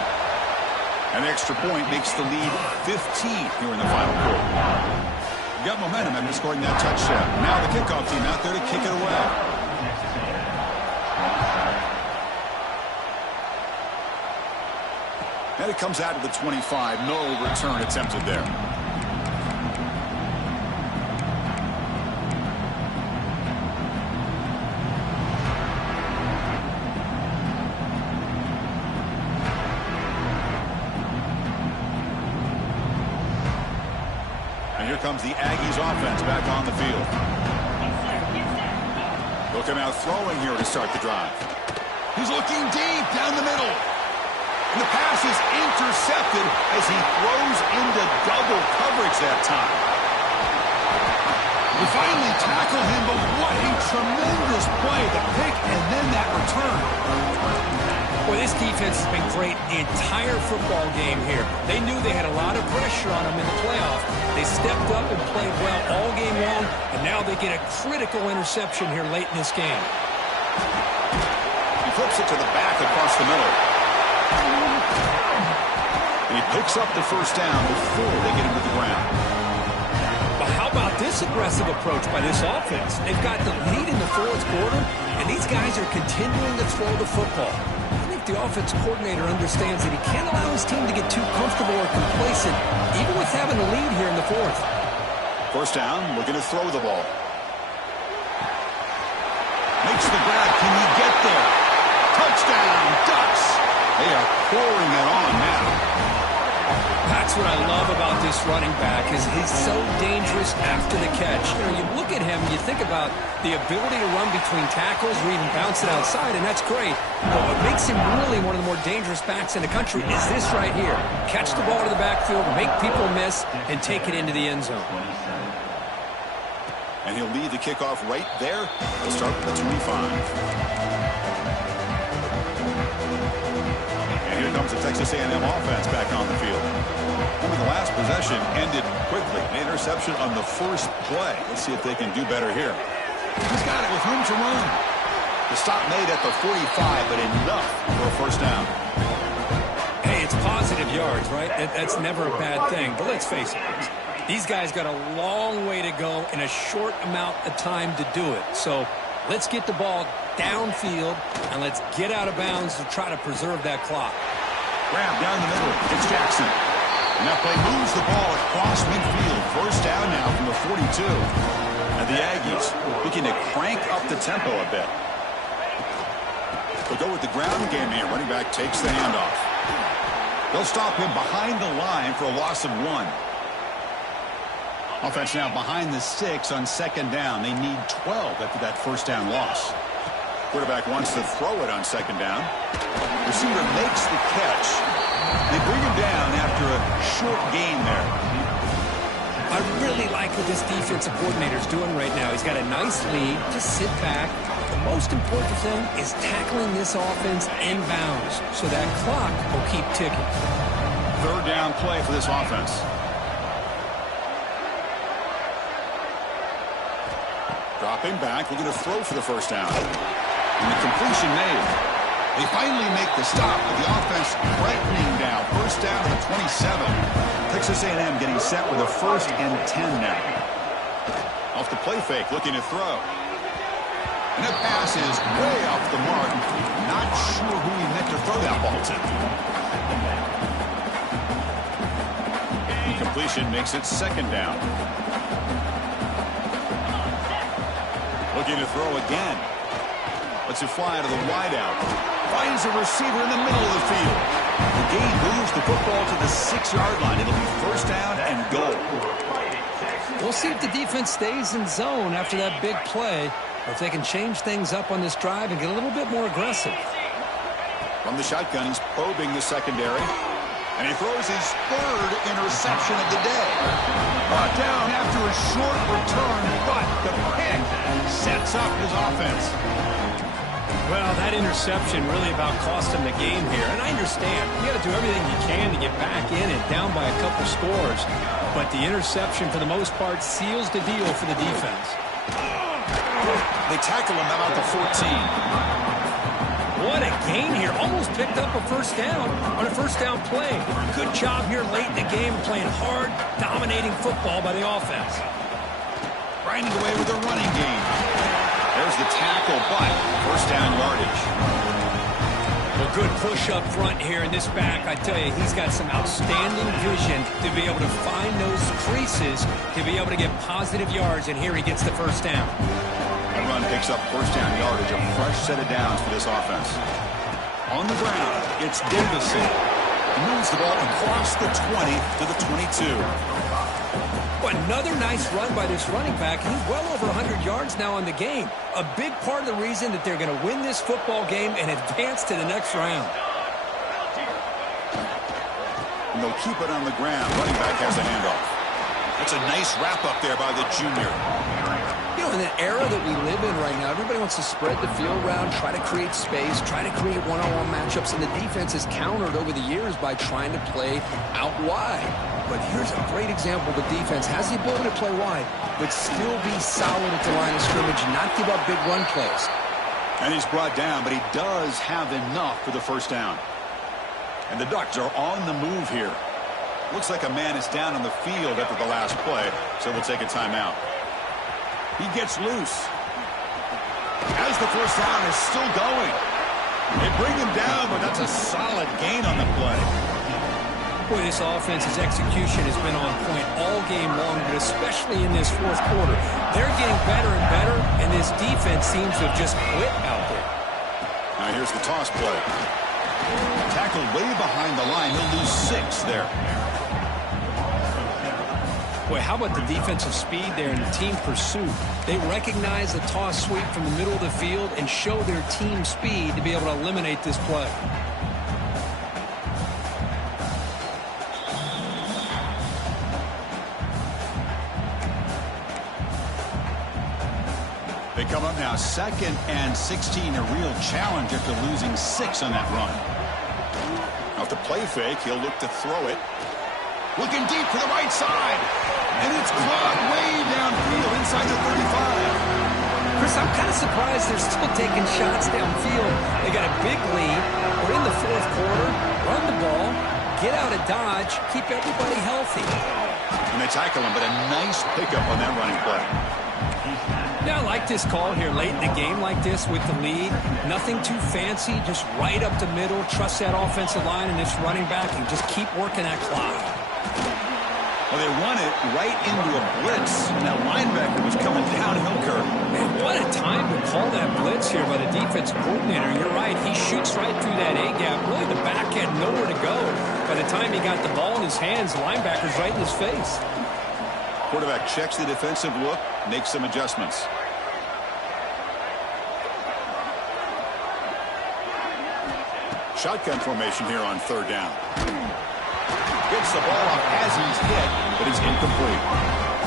An extra point makes the lead 15 here in the final quarter. You got momentum after scoring that touchdown. Now the kickoff team out there to kick it away. And it comes out of the 25. No return attempted there. Here comes the Aggies offense back on the field. Look him out throwing here to start the drive. He's looking deep down the middle. And the pass is intercepted as he throws into double coverage that time. We finally tackle him, but what a tremendous play. The pick and then that return. Well, this defense has been great the entire football game here. They knew they had a lot of pressure on them in the playoff. They stepped up and played well all game long, and now they get a critical interception here late in this game. He flips it to the back across the middle. And he picks up the first down before they get him to the ground. But how about this aggressive approach by this offense? They've got the lead in the fourth quarter, and these guys are continuing to throw the football. The offense coordinator understands that he can't allow his team to get too comfortable or complacent, even with having a lead here in the fourth. First down, looking to throw the ball. Makes the grab. Can he get there? Touchdown, Ducks. They are pouring it on now. That's what I love about this running back is he's so dangerous after the catch. You know, you look at him, you think about the ability to run between tackles or even bounce it outside, and that's great. But what makes him really one of the more dangerous backs in the country is this right here. Catch the ball to the backfield, make people miss, and take it into the end zone. And he'll lead the kickoff right there. We'll start with the 25. And here comes the Texas A&M offense back on the field. Only the last possession ended quickly. An interception on the first play. Let's see if they can do better here. He's got it with room to run. The stop made at the 45, but enough for a first down. Hey, it's positive yards, right? That's never a bad thing. But let's face it, these guys got a long way to go in a short amount of time to do it. So let's get the ball downfield, and let's get out of bounds to try to preserve that clock. Grab down the middle. It's Jackson. And that play moves the ball across midfield. First down now from the 42. And the Aggies looking to crank up the tempo a bit. They'll go with the ground game here. Running back takes the handoff. They'll stop him behind the line for a loss of 1. Offense now behind the 6 on second down. They need 12 after that first down loss. Quarterback wants to throw it on second down. Receiver makes the catch. They bring him down after a short gain there. I really like what this defensive coordinator is doing right now. He's got a nice lead. Just sit back. The most important thing is tackling this offense inbounds so that clock will keep ticking. Third down play for this offense. Dropping back, looking to throw for the first down. And the completion made. They finally make the stop, but the offense threatening now. First down to the 27. Texas A&M getting set with a 1st and 10 now. Off the play fake, looking to throw. And that pass is way off the mark. Not sure who he meant to throw that ball to. Incompletion makes it second down. Looking to throw again. Lets it fly to the wideout. Finds a receiver in the middle of the field. The game moves the football to the 6-yard line. It'll be first down and goal. We'll see if the defense stays in zone after that big play, or if they can change things up on this drive and get a little bit more aggressive. From the shotgun, he's probing the secondary. And he throws his 3rd interception of the day. Brought down after a short return, but the pick sets up his offense. Well, that interception really about cost him the game here. And I understand. You got to do everything you can to get back in it, down by a couple scores. But the interception, for the most part, seals the deal for the defense. They tackle him about the 14. What a gain here. Almost picked up a first down on a first down play. Good job here late in the game, playing hard, dominating football by the offense. Grinding away with a running game. There's the tackle, but first down yardage. Well, good push up front here in this back. I tell you, he's got some outstanding vision to be able to find those creases, to be able to get positive yards, and here he gets the first down. That run picks up first down yardage, a fresh set of downs for this offense. On the ground, it's Davison. He moves the ball across the 20 to the 22. Another nice run by this running back. He's well over 100 yards now in the game. A big part of the reason that they're going to win this football game and advance to the next round. And they'll keep it on the ground. Running back has a handoff. That's a nice wrap up there by the junior. You know, in the era that we live in right now, everybody wants to spread the field around, try to create space, try to create one-on-one matchups, and the defense has countered over the years by trying to play out wide. But here's a great example. The defense has the ability to play wide, but still be solid at the line of scrimmage, not give up big run plays. And he's brought down, but he does have enough for the first down. And the Ducks are on the move here. Looks like a man is down on the field after the last play, so we'll take a timeout. He gets loose. As the first down is still going. They bring him down, but that's a solid gain on the play. Boy, this offense's execution has been on point all game long, but especially in this fourth quarter. They're getting better and better, and this defense seems to have just quit out there. Now here's the toss play. Tackled way behind the line. He'll lose 6 there. Boy, how about the defensive speed there and the team pursuit? They recognize the toss sweep from the middle of the field and show their team speed to be able to eliminate this play. They come up now 2nd and 16, a real challenge after losing 6 on that run. Off the play fake, he'll look to throw it. Looking deep for the right side. And it's caught way downfield inside the 35. Chris, I'm kind of surprised they're still taking shots downfield. They got a big lead. We're in the fourth quarter. Run the ball. Get out of Dodge. Keep everybody healthy. And they tackle him, but a nice pickup on that running play. Yeah, I like this call here late in the game like this with the lead. Nothing too fancy, just right up the middle. Trust that offensive line and this running back and just keep working that clock. Well, they run it right into a blitz, and that linebacker was coming downhill, Kirk. Man, what a time to call that blitz here by the defensive coordinator. You're right. He shoots right through that A-gap. Really, the back had nowhere to go. By the time he got the ball in his hands, the linebacker's right in his face. Quarterback checks the defensive look, makes some adjustments. Shotgun formation here on third down. Gets the ball off as he's hit, but it's incomplete.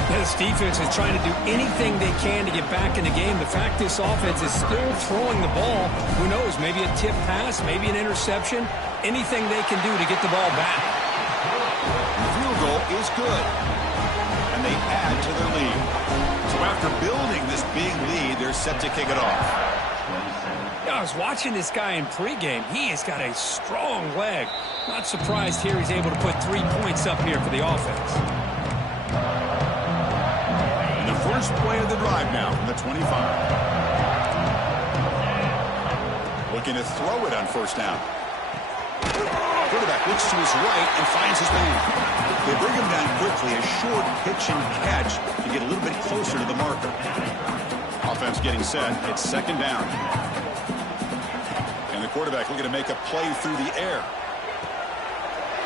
This defense is trying to do anything they can to get back in the game. The fact this offense is still throwing the ball, who knows, maybe a tip pass, maybe an interception, anything they can do to get the ball back. The field goal is good, and they add to their lead. So after building this big lead, they're set to kick it off. I was watching this guy in pregame. He has got a strong leg. Not surprised here he's able to put 3 points up here for the offense. And the first play of the drive now from the 25. Looking to throw it on first down. Quarterback looks to his right and finds his man. They bring him down quickly, a short pitch and catch to get a little bit closer to the marker. Offense getting set. It's second down. And the quarterback looking to make a play through the air.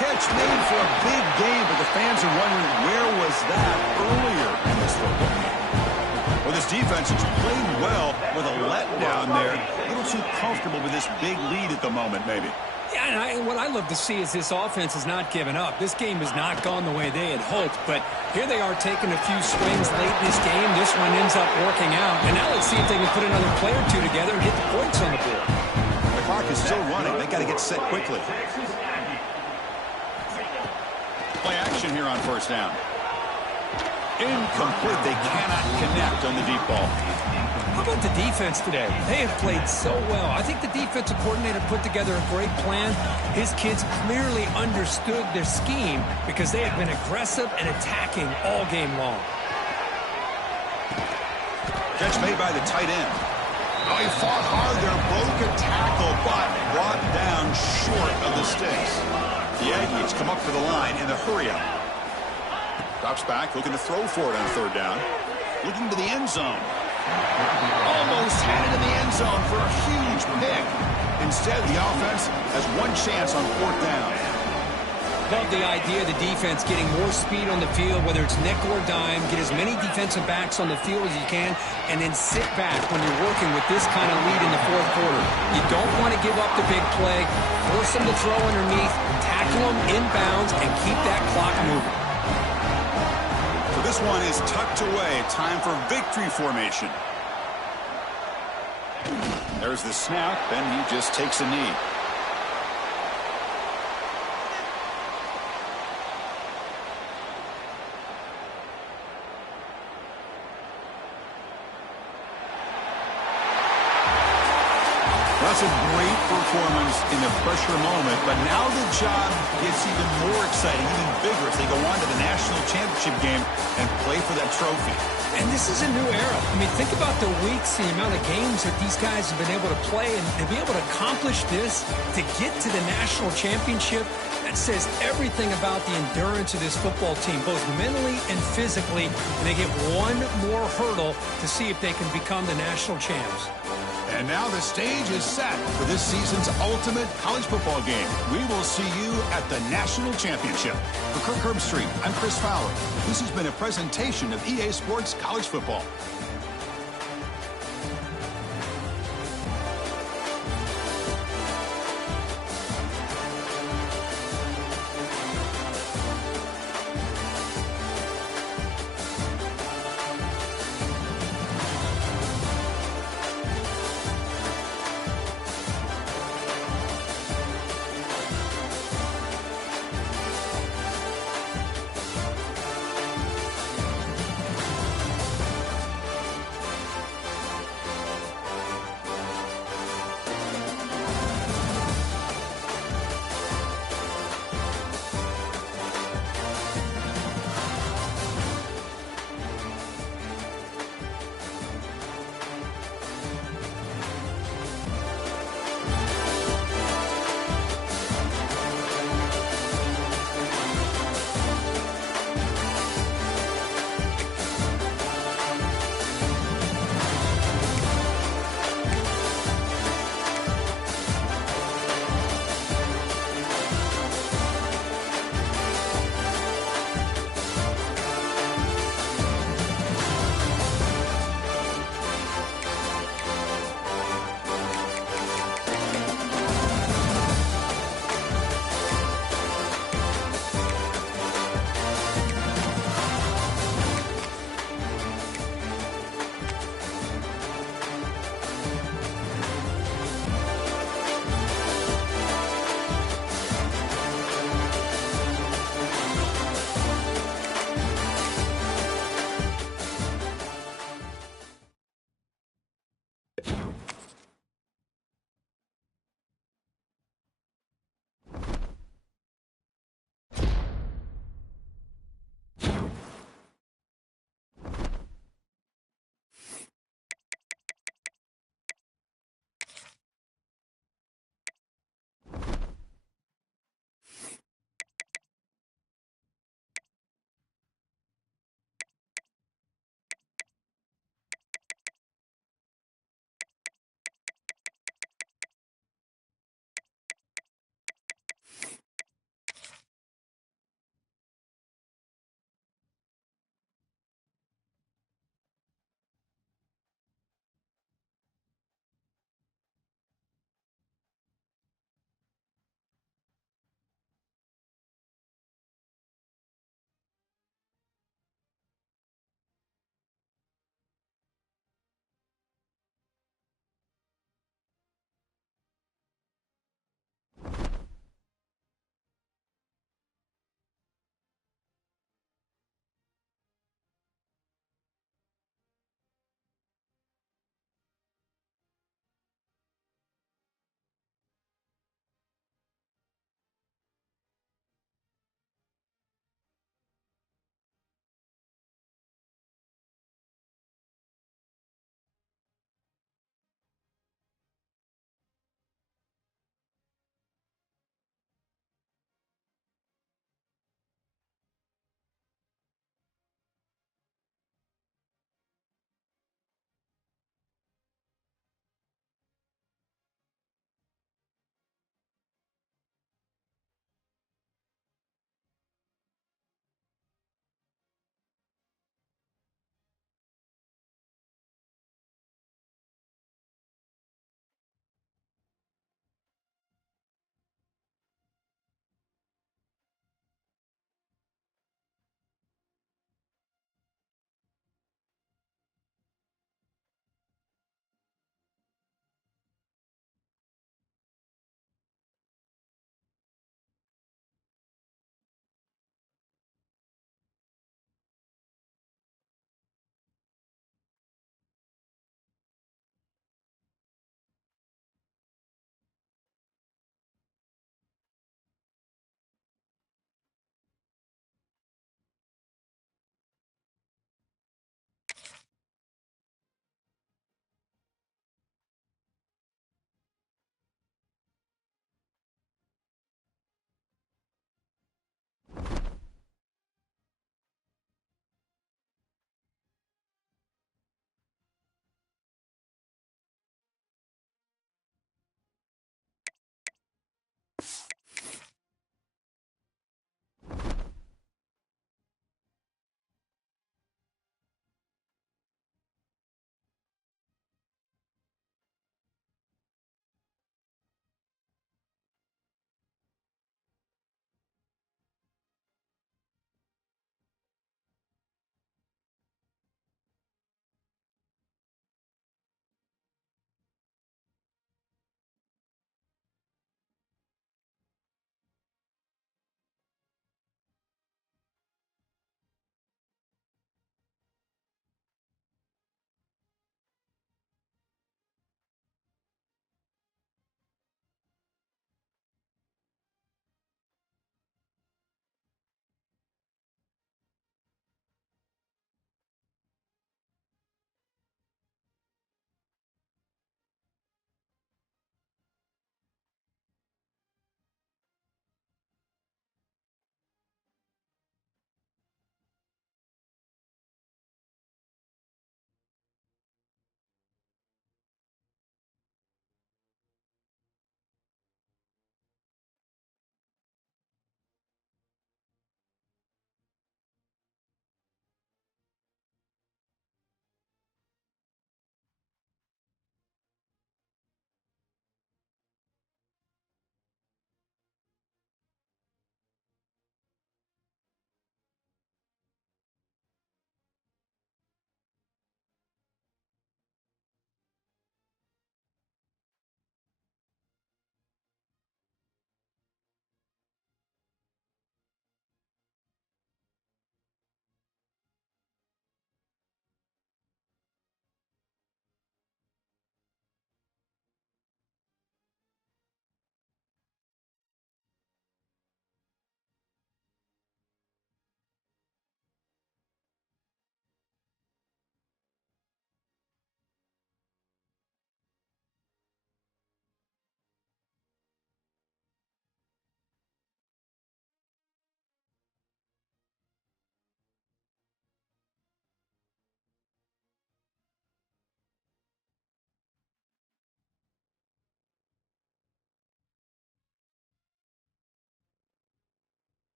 Catch made for a big game, but the fans are wondering where was that earlier in this football game. Well, this defense has played well with a letdown there. A little too comfortable with this big lead at the moment, maybe. Yeah, and what I love to see is this offense has not given up. This game has not gone the way they had hoped, but here they are taking a few swings late in this game. This one ends up working out, and now let's see if they can put another play or two together and get the points on the board. The clock is still running. They got to get set quickly. Play action here on first down. Incomplete. They cannot connect on the deep ball. How about the defense today? They have played so well. I think the defensive coordinator put together a great plan. His kids clearly understood their scheme because they have been aggressive and attacking all game long. Catch made by the tight end. Oh, he fought hard there, broke a tackle, but brought down short of the sticks. The Aggies come up to the line in the hurry-up. Drops back, looking to throw for it on third down. Looking to the end zone. Almost had it in the end zone for a huge pick. Instead, the offense has one chance on fourth down. Love the idea of the defense getting more speed on the field, whether it's nickel or dime, get as many defensive backs on the field as you can, and then sit back when you're working with this kind of lead in the fourth quarter. You don't want to give up the big play, force them to throw underneath, tackle them inbounds, and keep that clock moving. So this one is tucked away. Time for victory formation. There's the snap, and he just takes a knee. That's a great performance in the pressure moment, but now the job gets even more exciting, even bigger as they go on to the national championship game and play for that trophy. And this is a new era. I mean, think about the weeks, the amount of games that these guys have been able to play, and to be able to accomplish this, to get to the national championship, that says everything about the endurance of this football team, both mentally and physically, and they get one more hurdle to see if they can become the national champs. And now the stage is set for this season's ultimate college football game. We will see you at the national championship. For Kirk Herbstreit, I'm Chris Fowler. This has been a presentation of EA Sports College Football.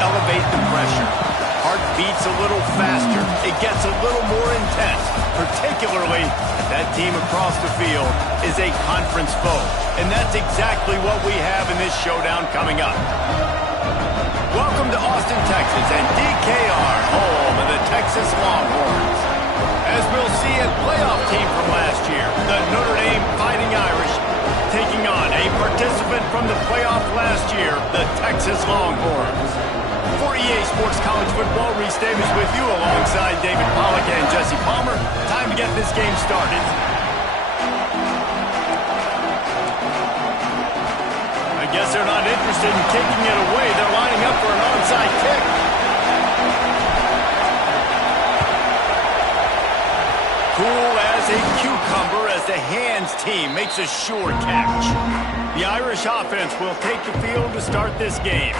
elevate the pressure. Heart beats a little faster. It gets a little more intense, particularly if that team across the field is a conference foe. And that's exactly what we have in this showdown coming up. Welcome to Austin, Texas, and DKR, home of the Texas Longhorns. As we'll see, a playoff team from last year, the Notre Dame Fighting Irish, taking on a participant from the playoff last year, the Texas Longhorns. For EA Sports College Football, Reese Davis with you alongside David Pollack and Jesse Palmer. Time to get this game started. I guess they're not interested in kicking it away. They're lining up for an onside kick. Cool as a cucumber as the hands team makes a sure catch. The Irish offense will take the field to start this game.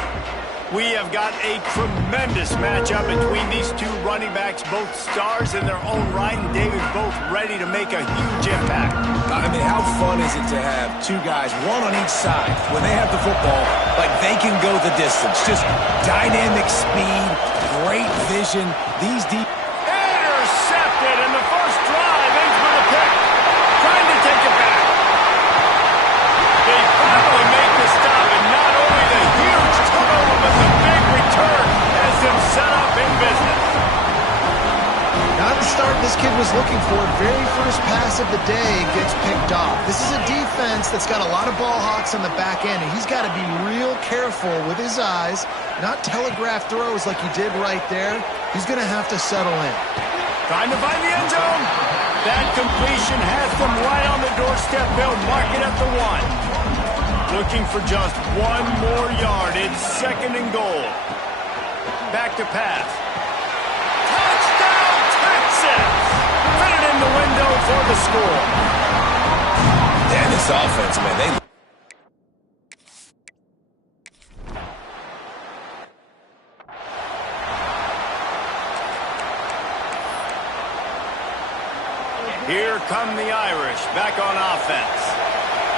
We have got a tremendous matchup between these two running backs, both stars in their own right, and David both ready to make a huge impact. I mean, how fun is it to have two guys, one on each side, when they have the football, like they can go the distance. Just dynamic speed, great vision. These deep... Intercepted, and the first drive ends with a pick. Trying to take it back. They finally make the stop, and not only the huge turnover, but the big return has them set up in business. Not the start this kid was looking for. Very first pass of the day gets picked off. This is a defense that's got a lot of ball hawks on the back end, and he's got to be real careful with his eyes, not telegraph throws like he did right there. He's going to have to settle in. Trying to find the end zone. That completion has them right on the doorstep. They'll mark it at the 1. Looking for just one more yard. It's 2nd and goal. Back to pass. Touchdown, Texas! Put it in the window for the score. Man, this offense, man, they... Here come the Irish, back on offense.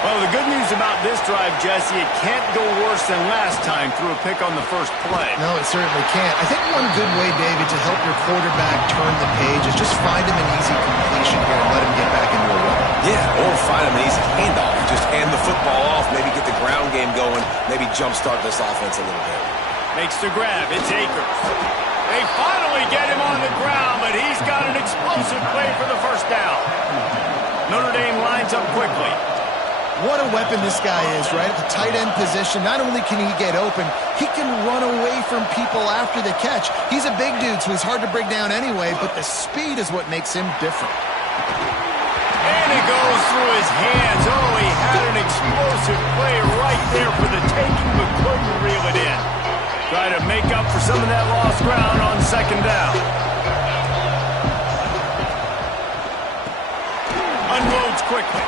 Well, the good news about this drive, Jesse, it can't go worse than last time through a pick on the first play. No, it certainly can't. I think one good way, David, to help your quarterback turn the page is just find him an easy completion here and let him get back into a run. Yeah, or find him an easy handoff. Just hand the football off, maybe get the ground game going, maybe jumpstart this offense a little bit. Makes the grab. It's Akers. They finally get him on the ground, but he's got an explosive play for the first down. Notre Dame lines up quickly. What a weapon this guy is, right? At the tight end position, not only can he get open, he can run away from people after the catch. He's a big dude, so he's hard to bring down anyway, but the speed is what makes him different. And it goes through his hands. Oh, he had an explosive play right there for the taking, but couldn't reel it in. Try to make up for some of that lost ground on 2nd down. Unloads quickly.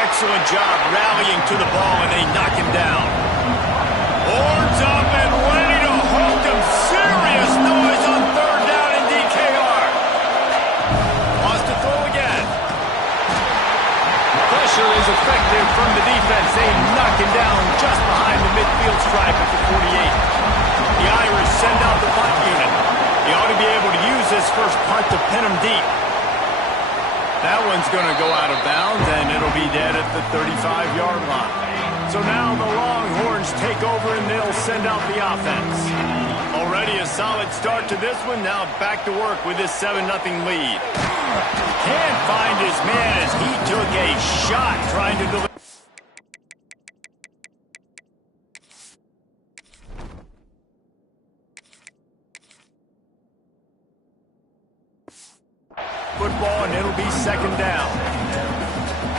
Excellent job rallying to the ball, and they knock him down. Horns up and ready to hold him. Serious noise on 3rd down in DKR. Wants to throw again. Pressure is effective from the defense. They knock him down just behind the midfield stripe at the 48. The Irish send out the punt unit. He ought to be able to use this first punt to pin him deep. That one's going to go out of bounds, and it'll be dead at the 35-yard line. So now the Longhorns take over, and they'll send out the offense. Already a solid start to this one. Now back to work with this 7-0 lead. Can't find his man as he took a shot trying to deliver. Football, and it'll be 2nd down.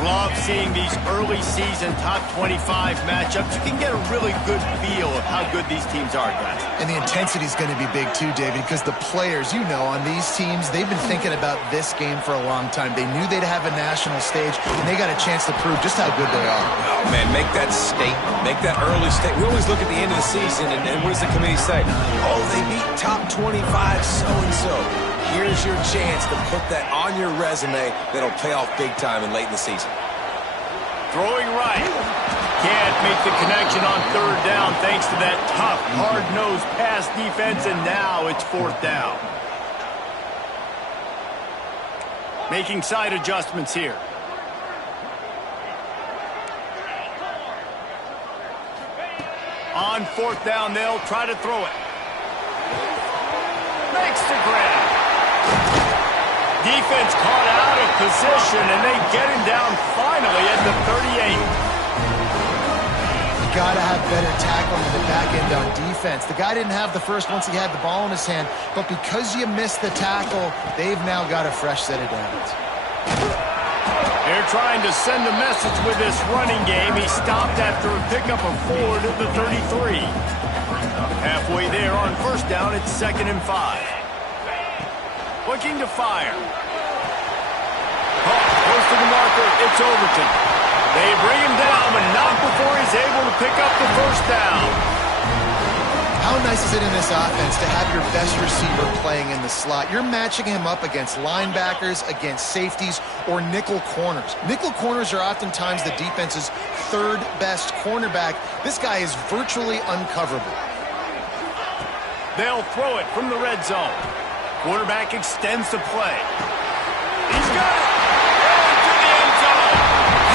Love seeing these early season top 25 matchups. You can get a really good feel of how good these teams are, guys. And the intensity is going to be big too, David, because the players, you know, on these teams, they've been thinking about this game for a long time. They knew they'd have a national stage, and they got a chance to prove just how good they are. Oh, man, make that statement. Make that early statement. We always look at the end of the season, and what does the committee say? Oh, they beat top 25 so-and-so. Here's your chance to put that on your resume that'll pay off big time and late in the season. Throwing right. can't make the connection on third down thanks to that tough, hard-nosed pass defense, and now it's fourth down. Making side adjustments here. On fourth down, they'll try to throw it. Makes the grab. Defense caught out of position, and they get him down finally at the 38. You got to have better tackling in the back end on defense. The guy didn't have the first once he had the ball in his hand, but because you missed the tackle, they've now got a fresh set of downs. They're trying to send a message with this running game. He stopped after a pickup of 4 to the 33. Halfway there on first down, it's 2nd and 5. Looking to fire. Close to the marker, it's Overton. They bring him down, but not before he's able to pick up the first down. How nice is it in this offense to have your best receiver playing in the slot? You're matching him up against linebackers, against safeties, or nickel corners. Nickel corners are oftentimes the defense's third best cornerback. This guy is virtually uncoverable. They'll throw it from the red zone. Quarterback extends the play. He's got it. Into the end zone.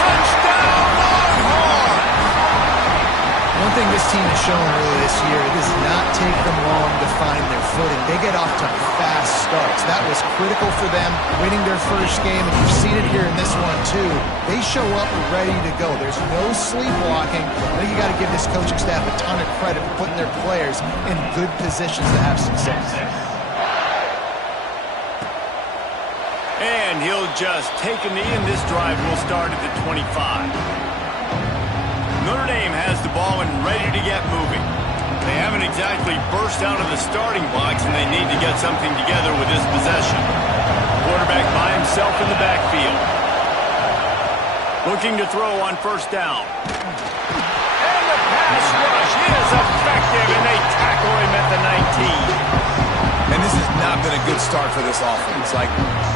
Touchdown, Longhorn! One thing this team has shown early this year, it does not take them long to find their footing. They get off to fast starts. That was critical for them, winning their first game, and you've seen it here in this one too. They show up ready to go. There's no sleepwalking. I think you got to give this coaching staff a ton of credit for putting their players in good positions to have success. And he'll just take a knee, and this drive will start at the 25. Notre Dame has the ball and ready to get moving. They haven't exactly burst out of the starting blocks, and they need to get something together with this possession. Quarterback by himself in the backfield. Looking to throw on first down. And the pass rush is effective, and they tackle him at the 19. And this has not been a good start for this offense. Like,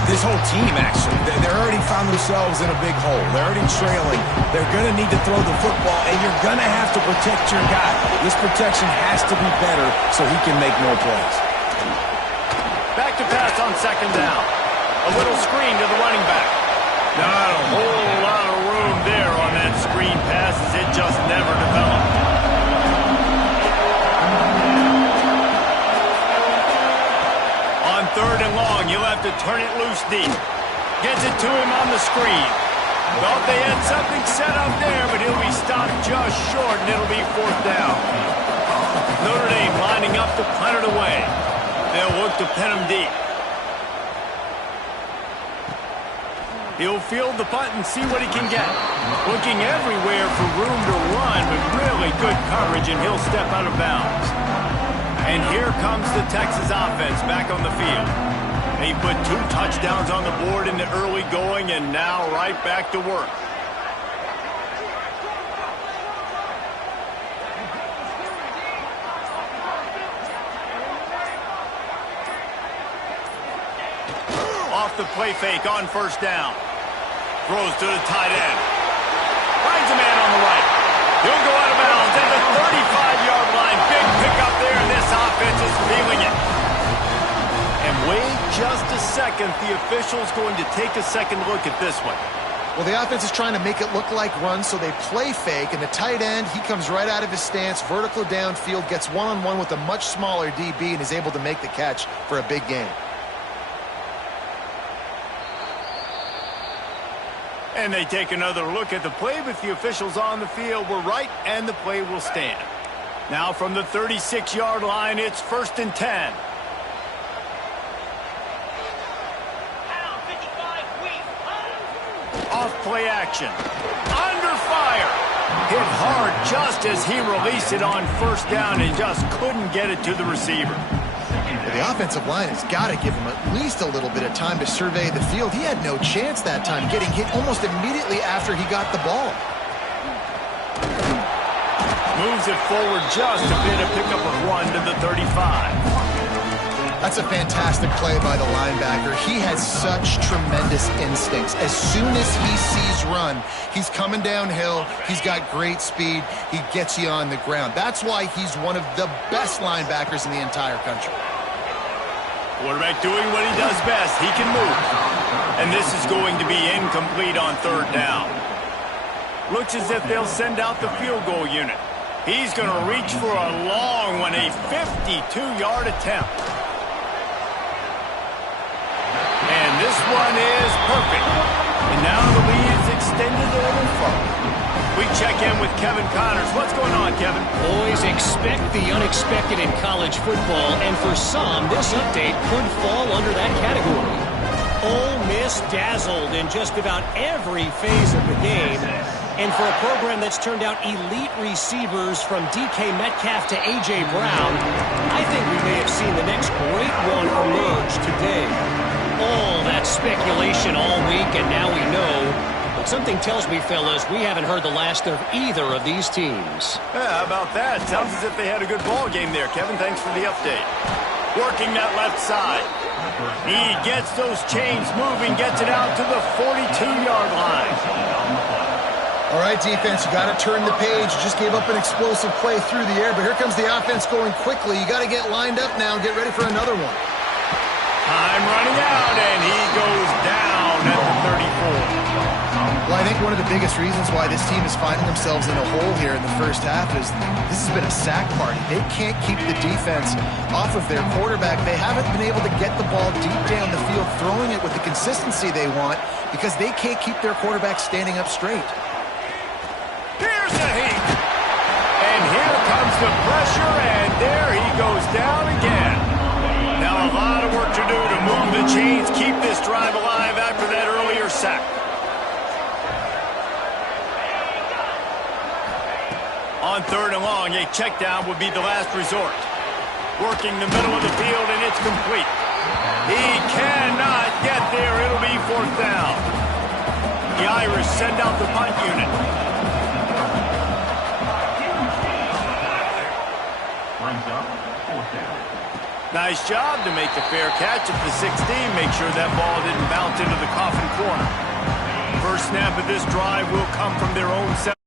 this whole team, actually. They're already found themselves in a big hole. They're already trailing. They're going to need to throw the football, and you're going to have to protect your guy. This protection has to be better so he can make more plays. Back to pass on second down. A little screen to the running back. Not a whole lot of room there on that screen pass, as it just never developed. Third and long, you'll have to turn it loose deep. Gets it to him on the screen. Thought they had something set up there, but he'll be stopped just short, and it'll be fourth down. Notre Dame lining up to punt it away. They'll look to pin him deep. He'll field the punt and see what he can get. Looking everywhere for room to run, but really good coverage, and he'll step out of bounds. And here comes the Texas offense back on the field. They put 2 touchdowns on the board in the early going, and now right back to work. Off the play fake on first down. Throws to the tight end. Finds a man on the right. He'll go out of bounds at the 35-yard line. Big pickup there, and this offense is feeling it. And wait just a second. The official's going to take a second look at this one. Well, the offense is trying to make it look like runs, so they play fake, and the tight end, he comes right out of his stance, vertical downfield, gets one-on-one with a much smaller DB, and is able to make the catch for a big gain. And they take another look at the play, but the officials on the field were right, and the play will stand. Now from the 36-yard line, it's 1st and 10. Off play action. Under fire. Hit hard just as he released it on first down and just couldn't get it to the receiver. The offensive line has got to give him at least a little bit of time to survey the field. He had no chance that time, getting hit almost immediately after he got the ball. Moves it forward just a bit, a pickup of 1 to the 35. That's a fantastic play by the linebacker. He has such tremendous instincts. As soon as he sees run, he's coming downhill. He's got great speed. He gets you on the ground. That's why he's one of the best linebackers in the entire country. Quarterback doing what he does best. He can move. And this is going to be incomplete on third down. Looks as if they'll send out the field goal unit. He's going to reach for a long one, a 52-yard attempt. And this one is perfect. And now the lead is extended a little further. We check in with Kevin Connors. What's going on, Kevin? Always expect the unexpected in college football, and for some, this update could fall under that category. Ole Miss dazzled in just about every phase of the game. And for a program that's turned out elite receivers from DK Metcalf to A.J. Brown, I think we may have seen the next great one emerge today. All that speculation all week, and now we know. But something tells me, fellas, we haven't heard the last of either of these teams. Yeah, how about that? Sounds as if they had a good ball game there. Kevin, thanks for the update. Working that left side. He gets those chains moving, gets it out to the 42-yard line. All right, defense, you got to turn the page. You just gave up an explosive play through the air, but here comes the offense going quickly. You got to get lined up now and get ready for another one. Time running out, and he goes down at the 34. Well, I think one of the biggest reasons why this team is finding themselves in a hole here in the first half is this has been a sack party. They can't keep the defense off of their quarterback. They haven't been able to get the ball deep down the field, throwing it with the consistency they want because they can't keep their quarterback standing up straight. Here's a heat. And here comes the pressure, and there he goes down again. Now a lot of work to do to move the chains, keep this drive alive after that earlier sack. On third and long, a check down would be the last resort. Working the middle of the field, and it's complete. He cannot get there. It'll be fourth down. The Irish send out the punt unit. Nice job to make the fair catch at the 16. Make sure that ball didn't bounce into the coffin corner. First snap of this drive will come from their own set.